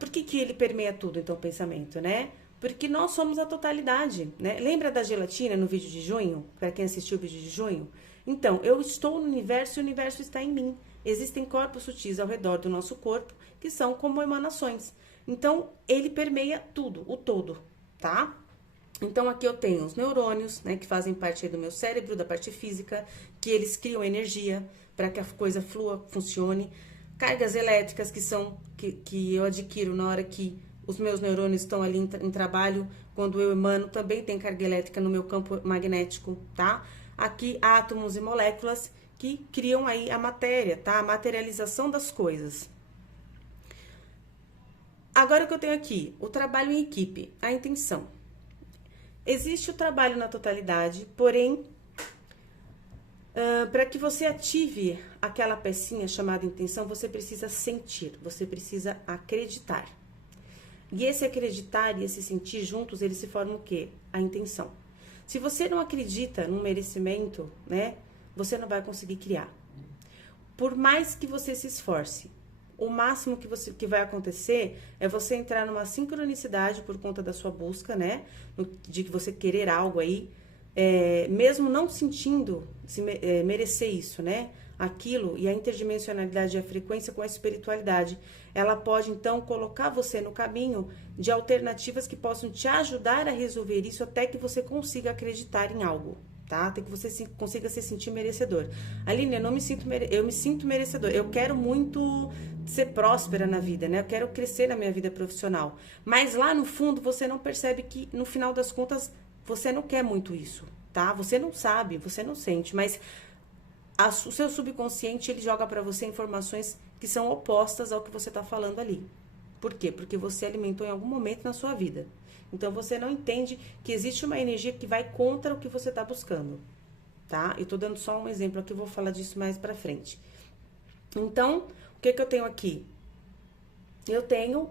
Por que ele permeia tudo, então, o pensamento, né? Porque nós somos a totalidade, né? Lembra da gelatina no vídeo de junho? Para quem assistiu o vídeo de junho? Então, eu estou no universo e o universo está em mim. Existem corpos sutis ao redor do nosso corpo que são como emanações. Então, ele permeia tudo, o todo, tá? Então, aqui eu tenho os neurônios, né, que fazem parte do meu cérebro, da parte física, que eles criam energia para que a coisa flua, funcione. Cargas elétricas que eu adquiro na hora que os meus neurônios estão ali em trabalho, quando eu emano, também tem carga elétrica no meu campo magnético, tá? Aqui, átomos e moléculas que criam aí a matéria, tá? A materialização das coisas. Agora o que eu tenho aqui, o trabalho em equipe, a intenção. Existe o trabalho na totalidade, porém, para que você ative aquela pecinha chamada intenção, você precisa sentir, você precisa acreditar. E esse acreditar e esse sentir juntos, eles se formam o quê? A intenção. Se você não acredita no merecimento, né, você não vai conseguir criar. Por mais que você se esforce, o máximo que vai acontecer é você entrar numa sincronicidade por conta da sua busca, né, de que você querer algo aí, mesmo não sentindo merecer isso, né, aquilo, e a interdimensionalidade e a frequência com a espiritualidade, ela pode então colocar você no caminho de alternativas que possam te ajudar a resolver isso até que você consiga acreditar em algo, tá? Até que você consiga se sentir merecedor. Aline, eu me sinto merecedor. Eu quero muito ser próspera na vida, né? Eu quero crescer na minha vida profissional. Mas lá no fundo você não percebe que no final das contas você não quer muito isso, tá? Você não sabe, você não sente, mas o seu subconsciente, ele joga para você informações que são opostas ao que você tá falando ali. Por quê? Porque você alimentou em algum momento na sua vida. Então, você não entende que existe uma energia que vai contra o que você tá buscando, tá? Eu tô dando só um exemplo aqui, eu vou falar disso mais pra frente. Então, o que eu tenho aqui? Eu tenho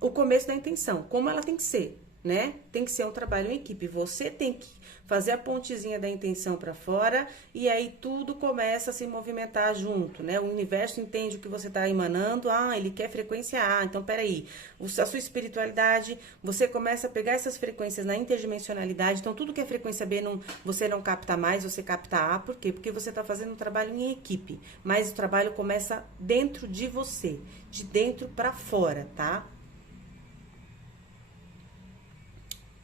o começo da intenção, como ela tem que ser, né? Tem que ser um trabalho em equipe. Você tem que fazer a pontezinha da intenção para fora e aí tudo começa a se movimentar junto, né? O universo entende o que você tá emanando. Ah, ele quer frequência A, então peraí. A sua espiritualidade, você começa a pegar essas frequências na interdimensionalidade. Então tudo que é frequência B, você não capta mais, você capta A. Por quê? Porque você tá fazendo um trabalho em equipe. Mas o trabalho começa dentro de você, de dentro para fora, tá?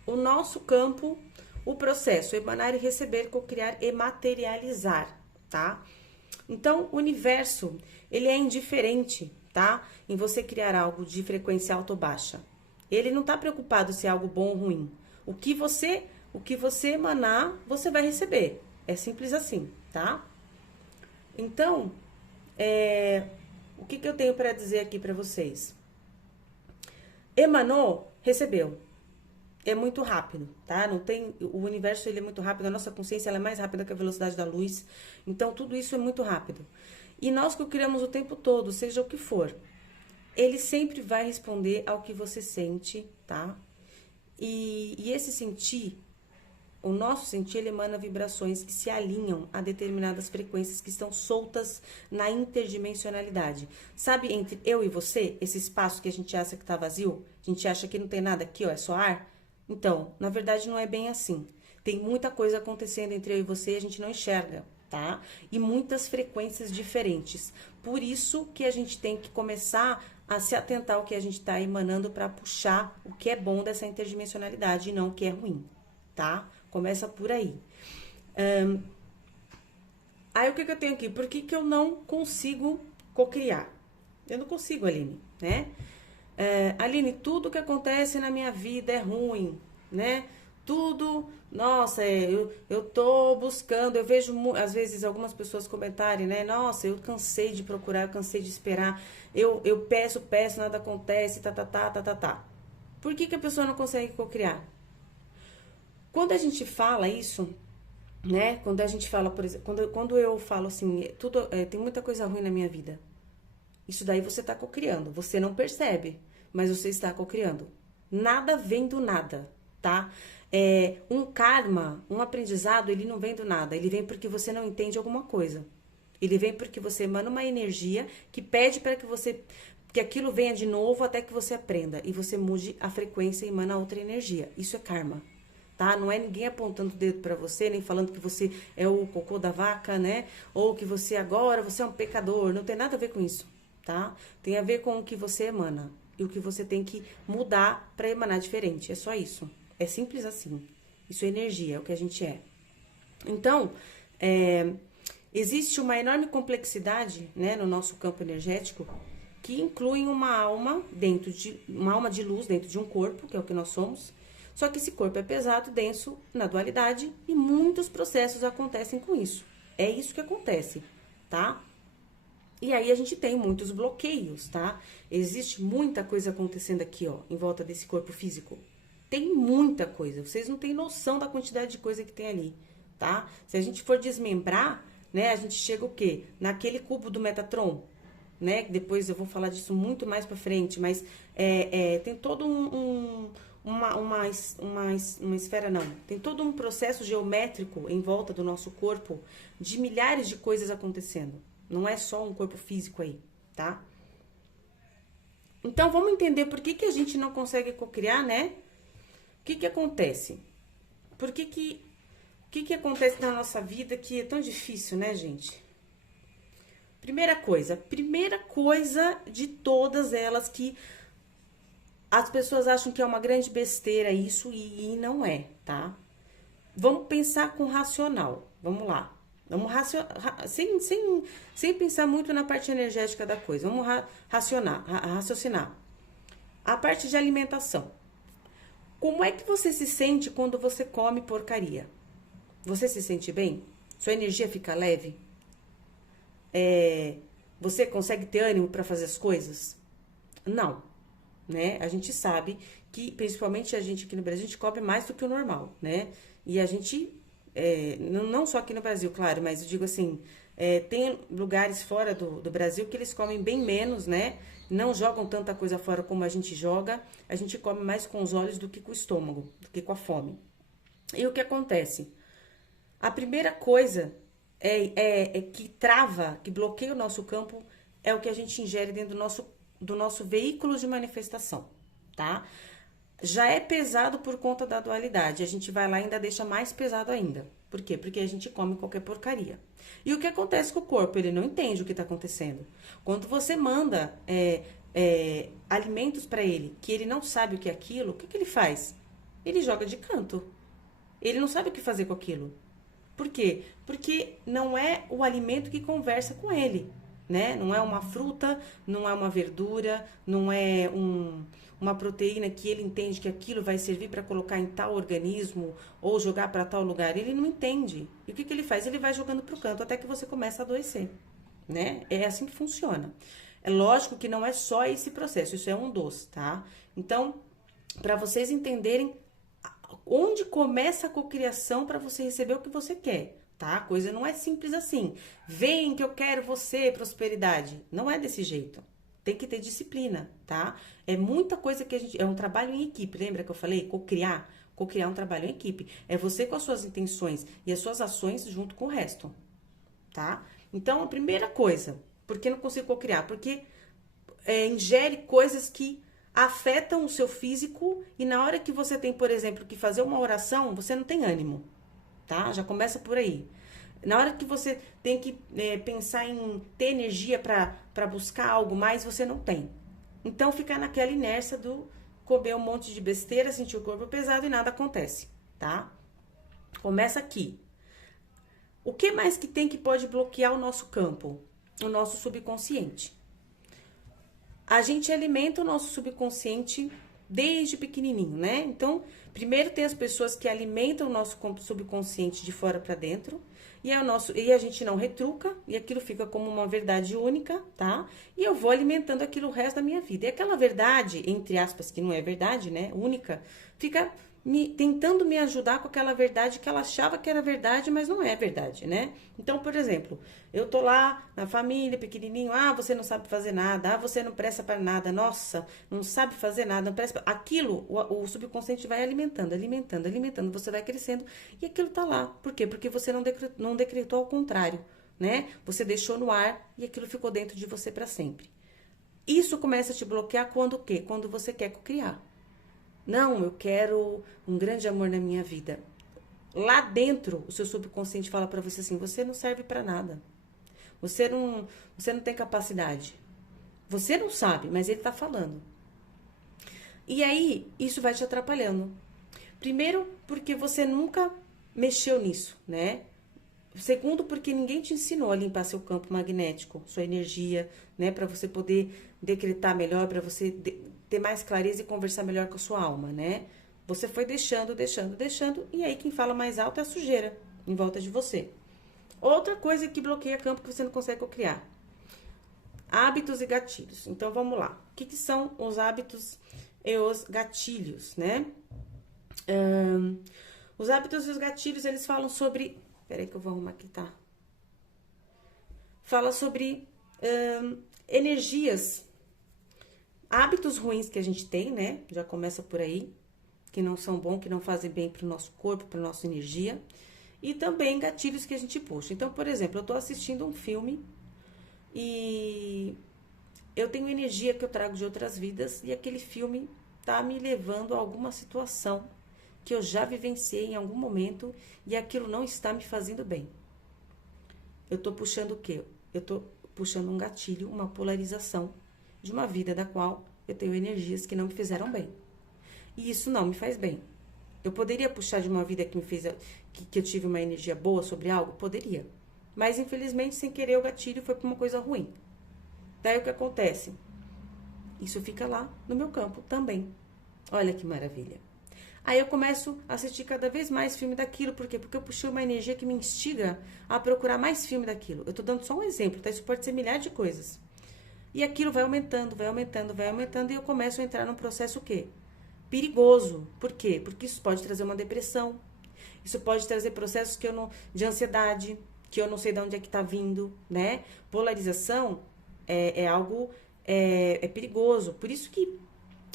O nosso campo, o processo, emanar e receber, cocriar e materializar, tá? Então, o universo, ele é indiferente, tá? Em você criar algo de frequência alta ou baixa. Ele não tá preocupado se é algo bom ou ruim. O que você emanar, você vai receber. É simples assim, tá? Então, o que eu tenho para dizer aqui para vocês? Emanou, recebeu. é muito rápido, tá? Não tem, o universo ele é muito rápido, a nossa consciência ela é mais rápida que a velocidade da luz. Então tudo isso é muito rápido. E nós que o criamos o tempo todo, seja o que for, ele sempre vai responder ao que você sente, tá? E esse sentir, o nosso sentir, ele emana vibrações que se alinham a determinadas frequências que estão soltas na interdimensionalidade. Sabe, entre eu e você, esse espaço que a gente acha que tá vazio, a gente acha que não tem nada aqui, ó, é só ar? Então, na verdade não é bem assim. Tem muita coisa acontecendo entre eu e você e a gente não enxerga, tá? E muitas frequências diferentes. Por isso que a gente tem que começar a se atentar ao que a gente está emanando para puxar o que é bom dessa interdimensionalidade e não o que é ruim, tá? Começa por aí. Aí o que eu tenho aqui? Por que eu não consigo cocriar? Eu não consigo, Aline, né? Aline, tudo que acontece na minha vida é ruim, né? Tudo, nossa, eu tô buscando, eu vejo às vezes algumas pessoas comentarem, né? Nossa, eu cansei de procurar, eu cansei de esperar, eu peço, nada acontece, tá. Por que a pessoa não consegue cocriar? Quando a gente fala isso, né? Quando a gente fala, por exemplo, quando eu falo assim, tem muita coisa ruim na minha vida. Isso daí você está cocriando. Você não percebe, mas você está cocriando. Nada vem do nada, tá? Um karma, um aprendizado, ele não vem do nada. Ele vem porque você não entende alguma coisa. Ele vem porque você emana uma energia que pede para que aquilo venha de novo até que você aprenda. E você mude a frequência e emana outra energia. Isso é karma. Tá? Não é ninguém apontando o dedo para você, nem falando que você é o cocô da vaca, né? Ou que você é um pecador. Não tem nada a ver com isso, tá? Tem a ver com o que você emana e o que você tem que mudar para emanar diferente. É só isso. É simples assim. Isso é energia, é o que a gente é. Então, existe uma enorme complexidade, né, no nosso campo energético que inclui uma alma de luz dentro de um corpo, que é o que nós somos. Só que esse corpo é pesado, denso, na dualidade, e muitos processos acontecem com isso. É isso que acontece, tá? E aí a gente tem muitos bloqueios, tá? Existe muita coisa acontecendo aqui, ó, em volta desse corpo físico. Tem muita coisa, vocês não têm noção da quantidade de coisa que tem ali, tá? Se a gente for desmembrar, né, a gente chega o quê? Naquele cubo do Metatron, né? Depois eu vou falar disso muito mais pra frente, mas tem todo uma esfera não, tem todo um processo geométrico em volta do nosso corpo de milhares de coisas acontecendo. Não é só um corpo físico aí, tá? Então vamos entender por que a gente não consegue cocriar, né? O que acontece? O que acontece na nossa vida que é tão difícil, né, gente? Primeira coisa de todas elas que as pessoas acham que é uma grande besteira isso e não é, tá? Vamos pensar com racional. Vamos lá. Vamos sem pensar muito na parte energética da coisa. Vamos raciocinar. A parte de alimentação. Como é que você se sente quando você come porcaria? Você se sente bem? Sua energia fica leve? Você consegue ter ânimo para fazer as coisas? Não. Né? A gente sabe que, principalmente a gente aqui no Brasil, a gente come mais do que o normal, né? E a gente, não só aqui no Brasil, claro, mas eu digo assim, tem lugares fora do Brasil que eles comem bem menos, né? Não jogam tanta coisa fora como a gente joga, a gente come mais com os olhos do que com o estômago, do que com a fome. E o que acontece? A primeira coisa que trava, que bloqueia o nosso campo, é o que a gente ingere dentro do nosso veículo de manifestação, tá? Já é pesado por conta da dualidade. A gente vai lá e ainda deixa mais pesado ainda. Por quê? Porque a gente come qualquer porcaria. E o que acontece com o corpo? Ele não entende o que está acontecendo. Quando você manda alimentos para ele, que ele não sabe o que é aquilo, o que ele faz? Ele joga de canto. Ele não sabe o que fazer com aquilo. Por quê? Porque não é o alimento que conversa com ele. Né? Não é uma fruta, não é uma verdura, não é uma proteína que ele entende que aquilo vai servir para colocar em tal organismo ou jogar para tal lugar. Ele não entende. E o que ele faz? Ele vai jogando para o canto até que você começa a adoecer. Né? É assim que funciona. É lógico que não é só esse processo, isso é um dos, tá? Então, para vocês entenderem onde começa a cocriação para você receber o que você quer, tá? A coisa não é simples assim. Vem que eu quero você, prosperidade. Não é desse jeito. Tem que ter disciplina, tá? É muita coisa que a gente... É um trabalho em equipe, lembra que eu falei? Cocriar. Cocriar é um trabalho em equipe. É você com as suas intenções e as suas ações junto com o resto, tá? Então, a primeira coisa, por que não consigo cocriar? Porque ingere coisas que afetam o seu físico e na hora que você tem, por exemplo, que fazer uma oração, você não tem ânimo, tá? Já começa por aí. Na hora que você tem que pensar em ter energia para buscar algo mais, você não tem. Então, fica naquela inércia do comer um monte de besteira, sentir o corpo pesado e nada acontece, tá? Começa aqui. O que mais que tem que pode bloquear o nosso campo? O nosso subconsciente. A gente alimenta o nosso subconsciente desde pequenininho, né? Então, primeiro tem as pessoas que alimentam o nosso subconsciente de fora para dentro, e a gente não retruca, e aquilo fica como uma verdade única, tá? E eu vou alimentando aquilo o resto da minha vida. E aquela verdade, entre aspas, que não é verdade, né? Única, fica tentando me ajudar com aquela verdade que ela achava que era verdade, mas não é verdade, né? Então, por exemplo, eu tô lá na família, pequenininho, você não sabe fazer nada, você não presta para nada, nossa, não sabe fazer nada, não presta. Aquilo, o subconsciente vai alimentando, alimentando, alimentando, você vai crescendo e aquilo tá lá. Por quê? Porque você não decretou ao contrário, né? Você deixou no ar e aquilo ficou dentro de você para sempre. Isso começa a te bloquear quando o quê? Quando você quer criar. Não, eu quero um grande amor na minha vida. Lá dentro, o seu subconsciente fala pra você assim, você não serve pra nada. Você não tem capacidade. Você não sabe, mas ele tá falando. E aí, isso vai te atrapalhando. Primeiro, porque você nunca mexeu nisso, né? Segundo, porque ninguém te ensinou a limpar seu campo magnético, sua energia, né? Pra você poder decretar melhor, pra você ter mais clareza e conversar melhor com a sua alma, né? Você foi deixando, e aí quem fala mais alto é a sujeira em volta de você. Outra coisa que bloqueia campo que você não consegue criar. Hábitos e gatilhos. Então, vamos lá. O que são os hábitos e os gatilhos, né? Os hábitos e os gatilhos, eles falam sobre... Peraí que eu vou arrumar aqui, tá? Fala sobre energias, hábitos ruins que a gente tem, né? Já começa por aí, que não são bons, que não fazem bem pro nosso corpo, pra nossa energia. E também gatilhos que a gente puxa. Então, por exemplo, eu tô assistindo um filme e eu tenho energia que eu trago de outras vidas e aquele filme tá me levando a alguma situação que eu já vivenciei em algum momento e aquilo não está me fazendo bem. Eu tô puxando o quê? Eu tô puxando um gatilho, uma polarização de uma vida da qual eu tenho energias que não me fizeram bem. E isso não me faz bem. Eu poderia puxar de uma vida que me fez, que eu tive uma energia boa sobre algo? Poderia. Mas, infelizmente, sem querer, o gatilho foi para uma coisa ruim. Daí, o que acontece? Isso fica lá no meu campo também. Olha que maravilha. Aí eu começo a assistir cada vez mais filme daquilo. Por quê? Porque eu puxei uma energia que me instiga a procurar mais filme daquilo. Eu tô dando só um exemplo, tá? Isso pode ser milhares de coisas. E aquilo vai aumentando, vai aumentando, vai aumentando. E eu começo a entrar num processo o quê? Perigoso. Por quê? Porque isso pode trazer uma depressão. Isso pode trazer processos de ansiedade, que eu não sei de onde é que tá vindo, né? Polarização é algo perigoso. Por isso que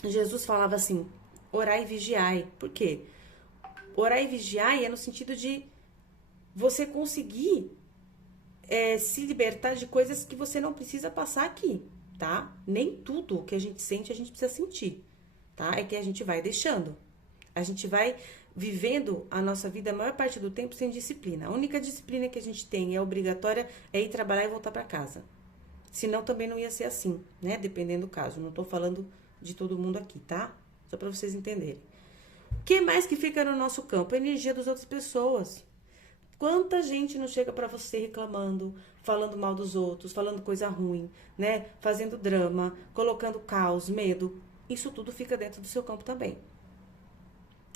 Jesus falava assim, orai e vigiai. Por quê? Orai e vigiai é no sentido de você conseguir se libertar de coisas que você não precisa passar aqui, tá? Nem tudo que a gente sente, a gente precisa sentir, tá? É que a gente vai deixando. A gente vai vivendo a nossa vida a maior parte do tempo sem disciplina. A única disciplina que a gente tem obrigatória é ir trabalhar e voltar para casa. Senão também não ia ser assim, né? Dependendo do caso. Não tô falando de todo mundo aqui, tá? Só para vocês entenderem. O que mais que fica no nosso campo? A energia das outras pessoas. Quanta gente não chega para você reclamando, falando mal dos outros, falando coisa ruim, né? Fazendo drama, colocando caos, medo. Isso tudo fica dentro do seu campo também.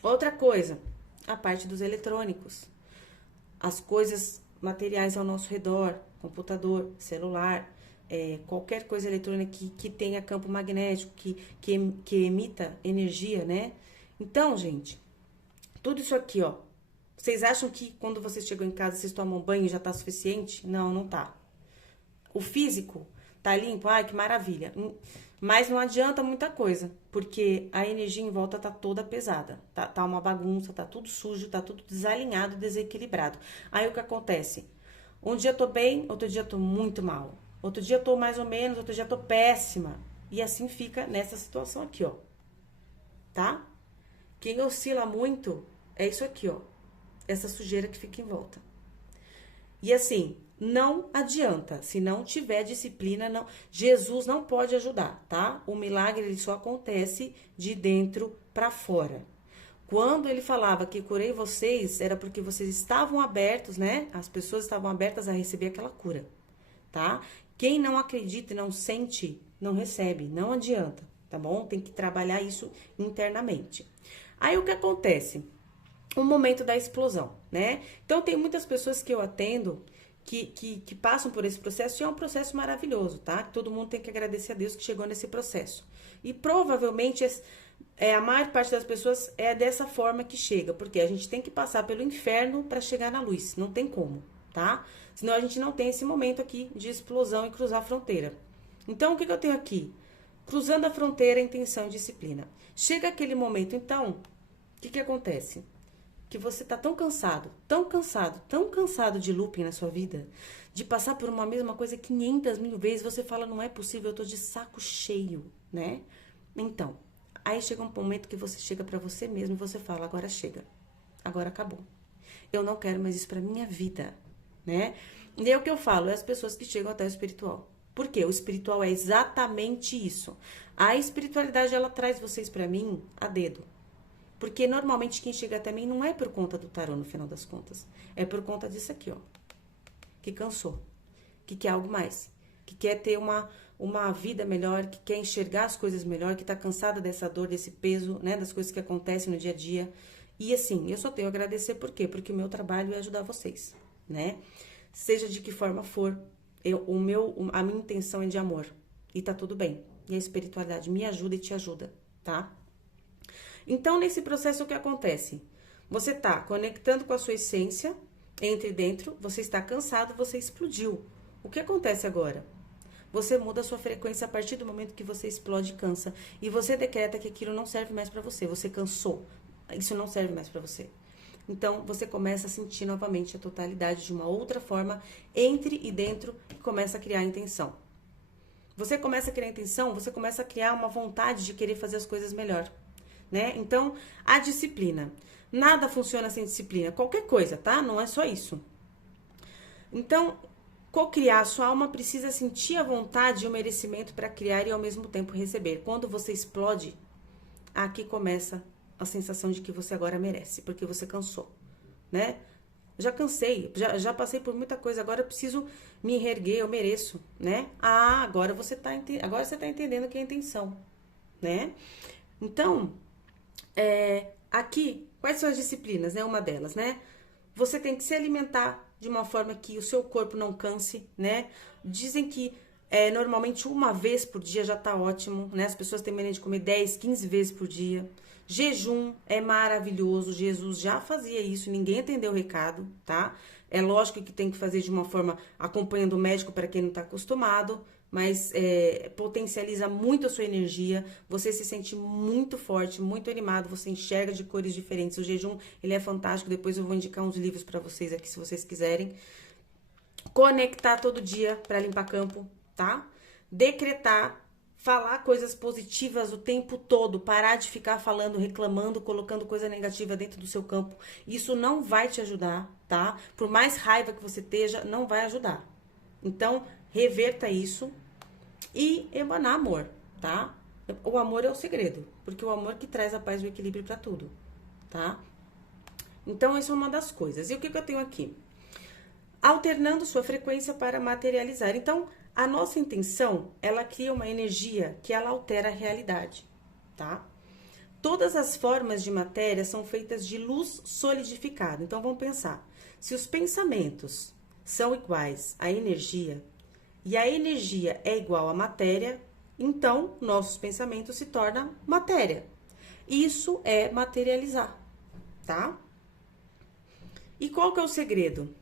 Outra coisa, a parte dos eletrônicos. As coisas materiais ao nosso redor, computador, celular, qualquer coisa eletrônica que tenha campo magnético, que emita energia, né? Então, gente, Tudo isso aqui, ó. Vocês acham que quando vocês chegam em casa, vocês tomam banho e já tá suficiente? Não, não tá. O físico tá limpo, ai, que maravilha. Mas não adianta muita coisa, porque a energia em volta tá toda pesada. Tá uma bagunça, tá tudo sujo, tá tudo desalinhado, desequilibrado. Aí o que acontece? Um dia eu tô bem, outro dia eu tô muito mal. Outro dia eu tô mais ou menos, outro dia eu tô péssima. E assim fica nessa situação aqui, ó. Tá? Quem oscila muito é isso aqui, ó. Essa sujeira que fica em volta. E assim, não adianta. Se não tiver disciplina, não. Jesus não pode ajudar, tá? O milagre ele só acontece de dentro para fora. Quando ele falava que curei vocês, era porque vocês estavam abertos, né? As pessoas estavam abertas a receber aquela cura, tá? Quem não acredita e não sente, não recebe, não adianta, tá bom? Tem que trabalhar isso internamente. Aí o que acontece? O momento da explosão, né? Então, tem muitas pessoas que eu atendo que passam por esse processo e é um processo maravilhoso, tá? Todo mundo tem que agradecer a Deus que chegou nesse processo. E provavelmente a maior parte das pessoas é dessa forma que chega, porque a gente tem que passar pelo inferno para chegar na luz, não tem como, tá? Senão a gente não tem esse momento aqui de explosão e cruzar a fronteira. Então, o que eu tenho aqui? Cruzando a fronteira, intenção e disciplina. Chega aquele momento, então, o que acontece? Que você tá tão cansado, tão cansado, tão cansado de looping na sua vida, de passar por uma mesma coisa 500 mil vezes, você fala, não é possível, eu tô de saco cheio, né? Então, aí chega um momento que você chega pra você mesmo e você fala, agora chega, agora acabou. Eu não quero mais isso pra minha vida, né? E é o que eu falo, é as pessoas que chegam até o espiritual. Por quê? O espiritual é exatamente isso. A espiritualidade, ela traz vocês pra mim a dedo. Porque normalmente quem chega até mim não é por conta do tarô, no final das contas. É por conta disso aqui, ó. Que cansou. Que quer algo mais. Que quer ter uma vida melhor. Que quer enxergar as coisas melhor. Que tá cansada dessa dor, desse peso, né? Das coisas que acontecem no dia a dia. E assim, eu só tenho a agradecer por quê? Porque o meu trabalho é ajudar vocês, né? Seja de que forma for. A minha intenção é de amor. E tá tudo bem. E a espiritualidade me ajuda e te ajuda, tá? Então, nesse processo, o que acontece? Você tá conectando com a sua essência, entre dentro, você está cansado, você explodiu. O que acontece agora? Você muda a sua frequência a partir do momento que você explode e cansa. E você decreta que aquilo não serve mais pra você. Você cansou. Isso não serve mais pra você. Então, você começa a sentir novamente a totalidade de uma outra forma, entre e dentro, e começa a criar a intenção. Você começa a criar a intenção, você começa a criar uma vontade de querer fazer as coisas melhor. Né? Então, a disciplina. Nada funciona sem disciplina. Qualquer coisa, tá? Não é só isso. Então, co-criar, sua alma precisa sentir a vontade e o merecimento para criar e ao mesmo tempo receber. Quando você explode, aqui começa a sensação de que você agora merece, porque você cansou, né? Já cansei, já passei por muita coisa, agora eu preciso me reerguer, eu mereço, né? Ah, agora você tá entendendo que é a intenção, né? Então, aqui, quais são as disciplinas, né? Uma delas, né? Você tem que se alimentar de uma forma que o seu corpo não canse, né? Dizem que normalmente uma vez por dia já tá ótimo, né? As pessoas têm mania de comer 10, 15 vezes por dia. Jejum é maravilhoso, Jesus já fazia isso, ninguém entendeu o recado, tá? É lógico que tem que fazer de uma forma acompanhando o médico para quem não tá acostumado, mas potencializa muito a sua energia, você se sente muito forte, muito animado, você enxerga de cores diferentes. O jejum, ele é fantástico, depois eu vou indicar uns livros para vocês aqui, se vocês quiserem. Conectar todo dia para limpar campo, tá? Decretar, falar coisas positivas o tempo todo, parar de ficar falando, reclamando, colocando coisa negativa dentro do seu campo. Isso não vai te ajudar, tá? Por mais raiva que você esteja, não vai ajudar. Então, reverta isso e emanar amor, tá? O amor é o segredo, porque o amor que traz a paz e o equilíbrio para tudo, tá? Então, isso é uma das coisas. E o que eu tenho aqui? Alternando sua frequência para materializar. Então, a nossa intenção, ela cria uma energia que ela altera a realidade, tá? Todas as formas de matéria são feitas de luz solidificada. Então, vamos pensar. Se os pensamentos são iguais à energia, e a energia é igual à matéria, então, nossos pensamentos se tornam matéria. Isso é materializar, tá? E qual que é o segredo?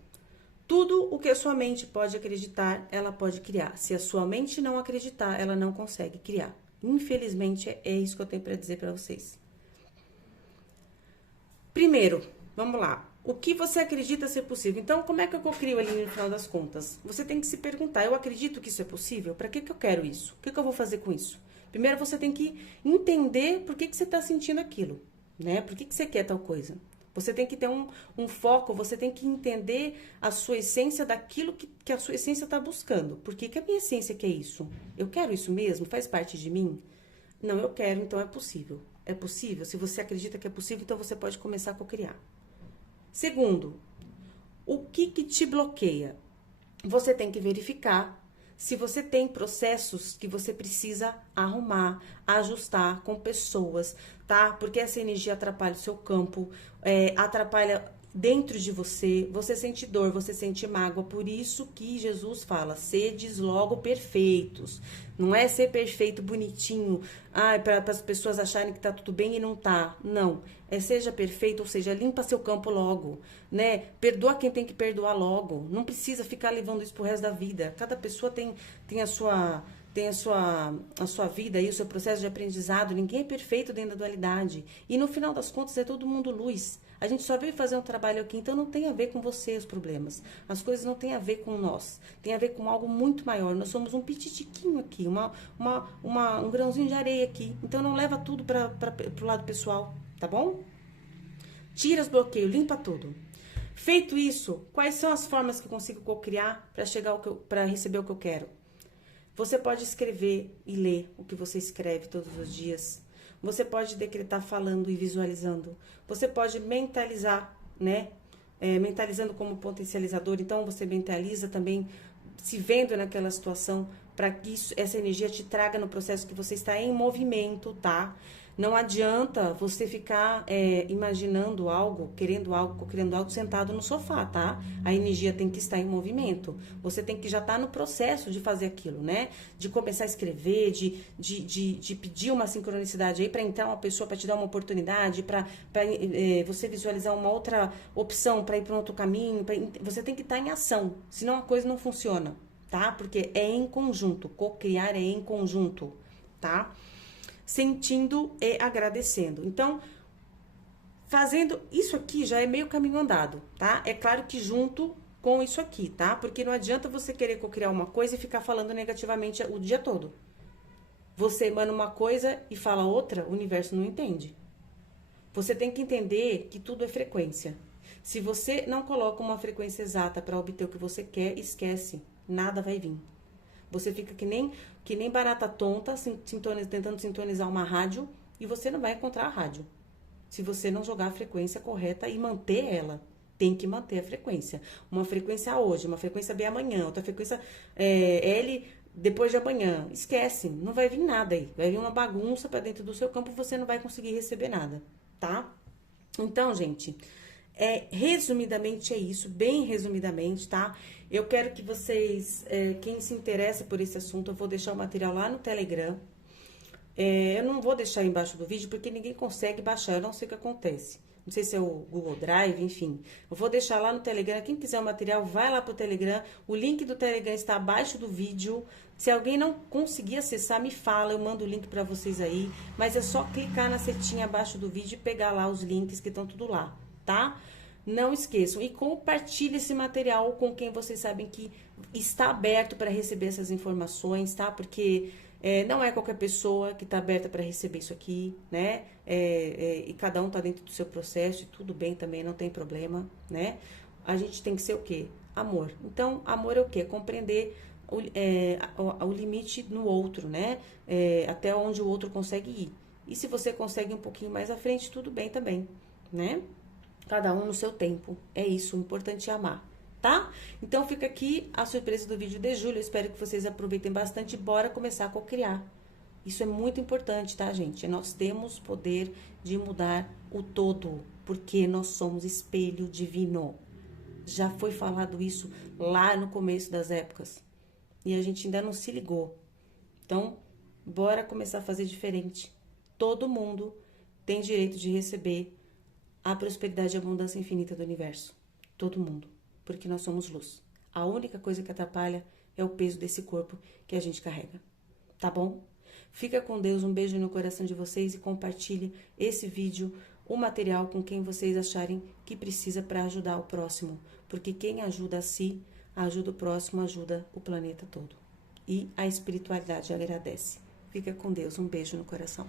Tudo o que a sua mente pode acreditar, ela pode criar. Se a sua mente não acreditar, ela não consegue criar. Infelizmente, é isso que eu tenho para dizer para vocês. Primeiro, vamos lá. O que você acredita ser possível? Então, como é que eu crio ali no final das contas? Você tem que se perguntar, eu acredito que isso é possível? Para que eu quero isso? O que eu vou fazer com isso? Primeiro, você tem que entender por que você está sentindo aquilo, né? Por que você quer tal coisa? Você tem que ter um foco, você tem que entender a sua essência daquilo que a sua essência está buscando. Por que a minha essência quer isso? Eu quero isso mesmo? Faz parte de mim? Não, eu quero, então é possível. É possível? Se você acredita que é possível, então você pode começar a cocriar. Segundo, o que te bloqueia? Você tem que verificar se você tem processos que você precisa arrumar, ajustar com pessoas, tá? Porque essa energia atrapalha o seu campo, atrapalha dentro de você, você sente dor, você sente mágoa, por isso que Jesus fala, sedes logo perfeitos. Não é ser perfeito, bonitinho, para as pessoas acharem que tá tudo bem e não tá. Não, seja perfeito, ou seja, limpa seu campo logo, né? Perdoa quem tem que perdoar logo. Não precisa ficar levando isso pro resto da vida. Cada pessoa tem a sua vida e o seu processo de aprendizado. Ninguém é perfeito dentro da dualidade. E no final das contas é todo mundo luz. A gente só veio fazer um trabalho aqui, então não tem a ver com você os problemas. As coisas não têm a ver com nós. Tem a ver com algo muito maior. Nós somos um pititiquinho aqui, um grãozinho de areia aqui. Então não leva tudo para pro lado pessoal, tá bom? Tira os bloqueios, limpa tudo. Feito isso, quais são as formas que eu consigo cocriar para receber o que eu quero? Você pode escrever e ler o que você escreve todos os dias. Você pode decretar falando e visualizando. Você pode mentalizar, né? Mentalizando como potencializador. Então, você mentaliza também se vendo naquela situação para que essa energia te traga no processo que você está em movimento, tá? Não adianta você ficar imaginando algo, querendo algo, criando algo sentado no sofá, tá? A energia tem que estar em movimento. Você tem que já estar no processo de fazer aquilo, né? De começar a escrever, de pedir uma sincronicidade aí para entrar uma pessoa para te dar uma oportunidade, para você visualizar uma outra opção para ir para um outro caminho. Você tem que estar em ação, senão a coisa não funciona, tá? Porque é em conjunto, co-criar é em conjunto, tá? Sentindo e agradecendo. Então, fazendo isso aqui já é meio caminho andado, tá? É claro que junto com isso aqui, tá? Porque não adianta você querer cocriar uma coisa e ficar falando negativamente o dia todo. Você emana uma coisa e fala outra, o universo não entende. Você tem que entender que tudo é frequência. Se você não coloca uma frequência exata para obter o que você quer, esquece, nada vai vir. Você fica que nem barata tonta, tentando sintonizar uma rádio, e você não vai encontrar a rádio. Se você não jogar a frequência correta e manter ela, tem que manter a frequência. Uma frequência hoje, uma frequência B amanhã, outra frequência L depois de amanhã. Esquece, não vai vir nada aí. Vai vir uma bagunça para dentro do seu campo e você não vai conseguir receber nada, tá? Então, gente, resumidamente é isso, bem resumidamente, tá? Eu quero que vocês, quem se interessa por esse assunto, eu vou deixar o material lá no Telegram. Eu não vou deixar embaixo do vídeo porque ninguém consegue baixar, eu não sei o que acontece. Não sei se é o Google Drive, enfim. Eu vou deixar lá no Telegram. Quem quiser o material, vai lá pro Telegram. O link do Telegram está abaixo do vídeo. Se alguém não conseguir acessar, me fala, eu mando o link para vocês aí. Mas é só clicar na setinha abaixo do vídeo e pegar lá os links que estão tudo lá, tá? Não esqueçam. E compartilhe esse material com quem vocês sabem que está aberto para receber essas informações, tá? Porque não é qualquer pessoa que está aberta para receber isso aqui, né? E cada um tá dentro do seu processo e tudo bem também, não tem problema, né? A gente tem que ser o quê? Amor. Então, amor é o quê? Compreender o limite no outro, né? Até onde o outro consegue ir. E se você consegue um pouquinho mais à frente, tudo bem também, né? Cada um no seu tempo. É isso, o importante é amar, tá? Então fica aqui a surpresa do vídeo de julho. Eu espero que vocês aproveitem bastante. Bora começar a cocriar. Isso é muito importante, tá, gente? Nós temos poder de mudar o todo, porque nós somos espelho divino. Já foi falado isso lá no começo das épocas. E a gente ainda não se ligou. Então, bora começar a fazer diferente. Todo mundo tem direito de receber a prosperidade e a abundância infinita do universo. Todo mundo. Porque nós somos luz. A única coisa que atrapalha é o peso desse corpo que a gente carrega. Tá bom? Fica com Deus, um beijo no coração de vocês e compartilhe esse vídeo, o material com quem vocês acharem que precisa para ajudar o próximo. Porque quem ajuda a si, ajuda o próximo, ajuda o planeta todo. E a espiritualidade agradece. Fica com Deus, um beijo no coração.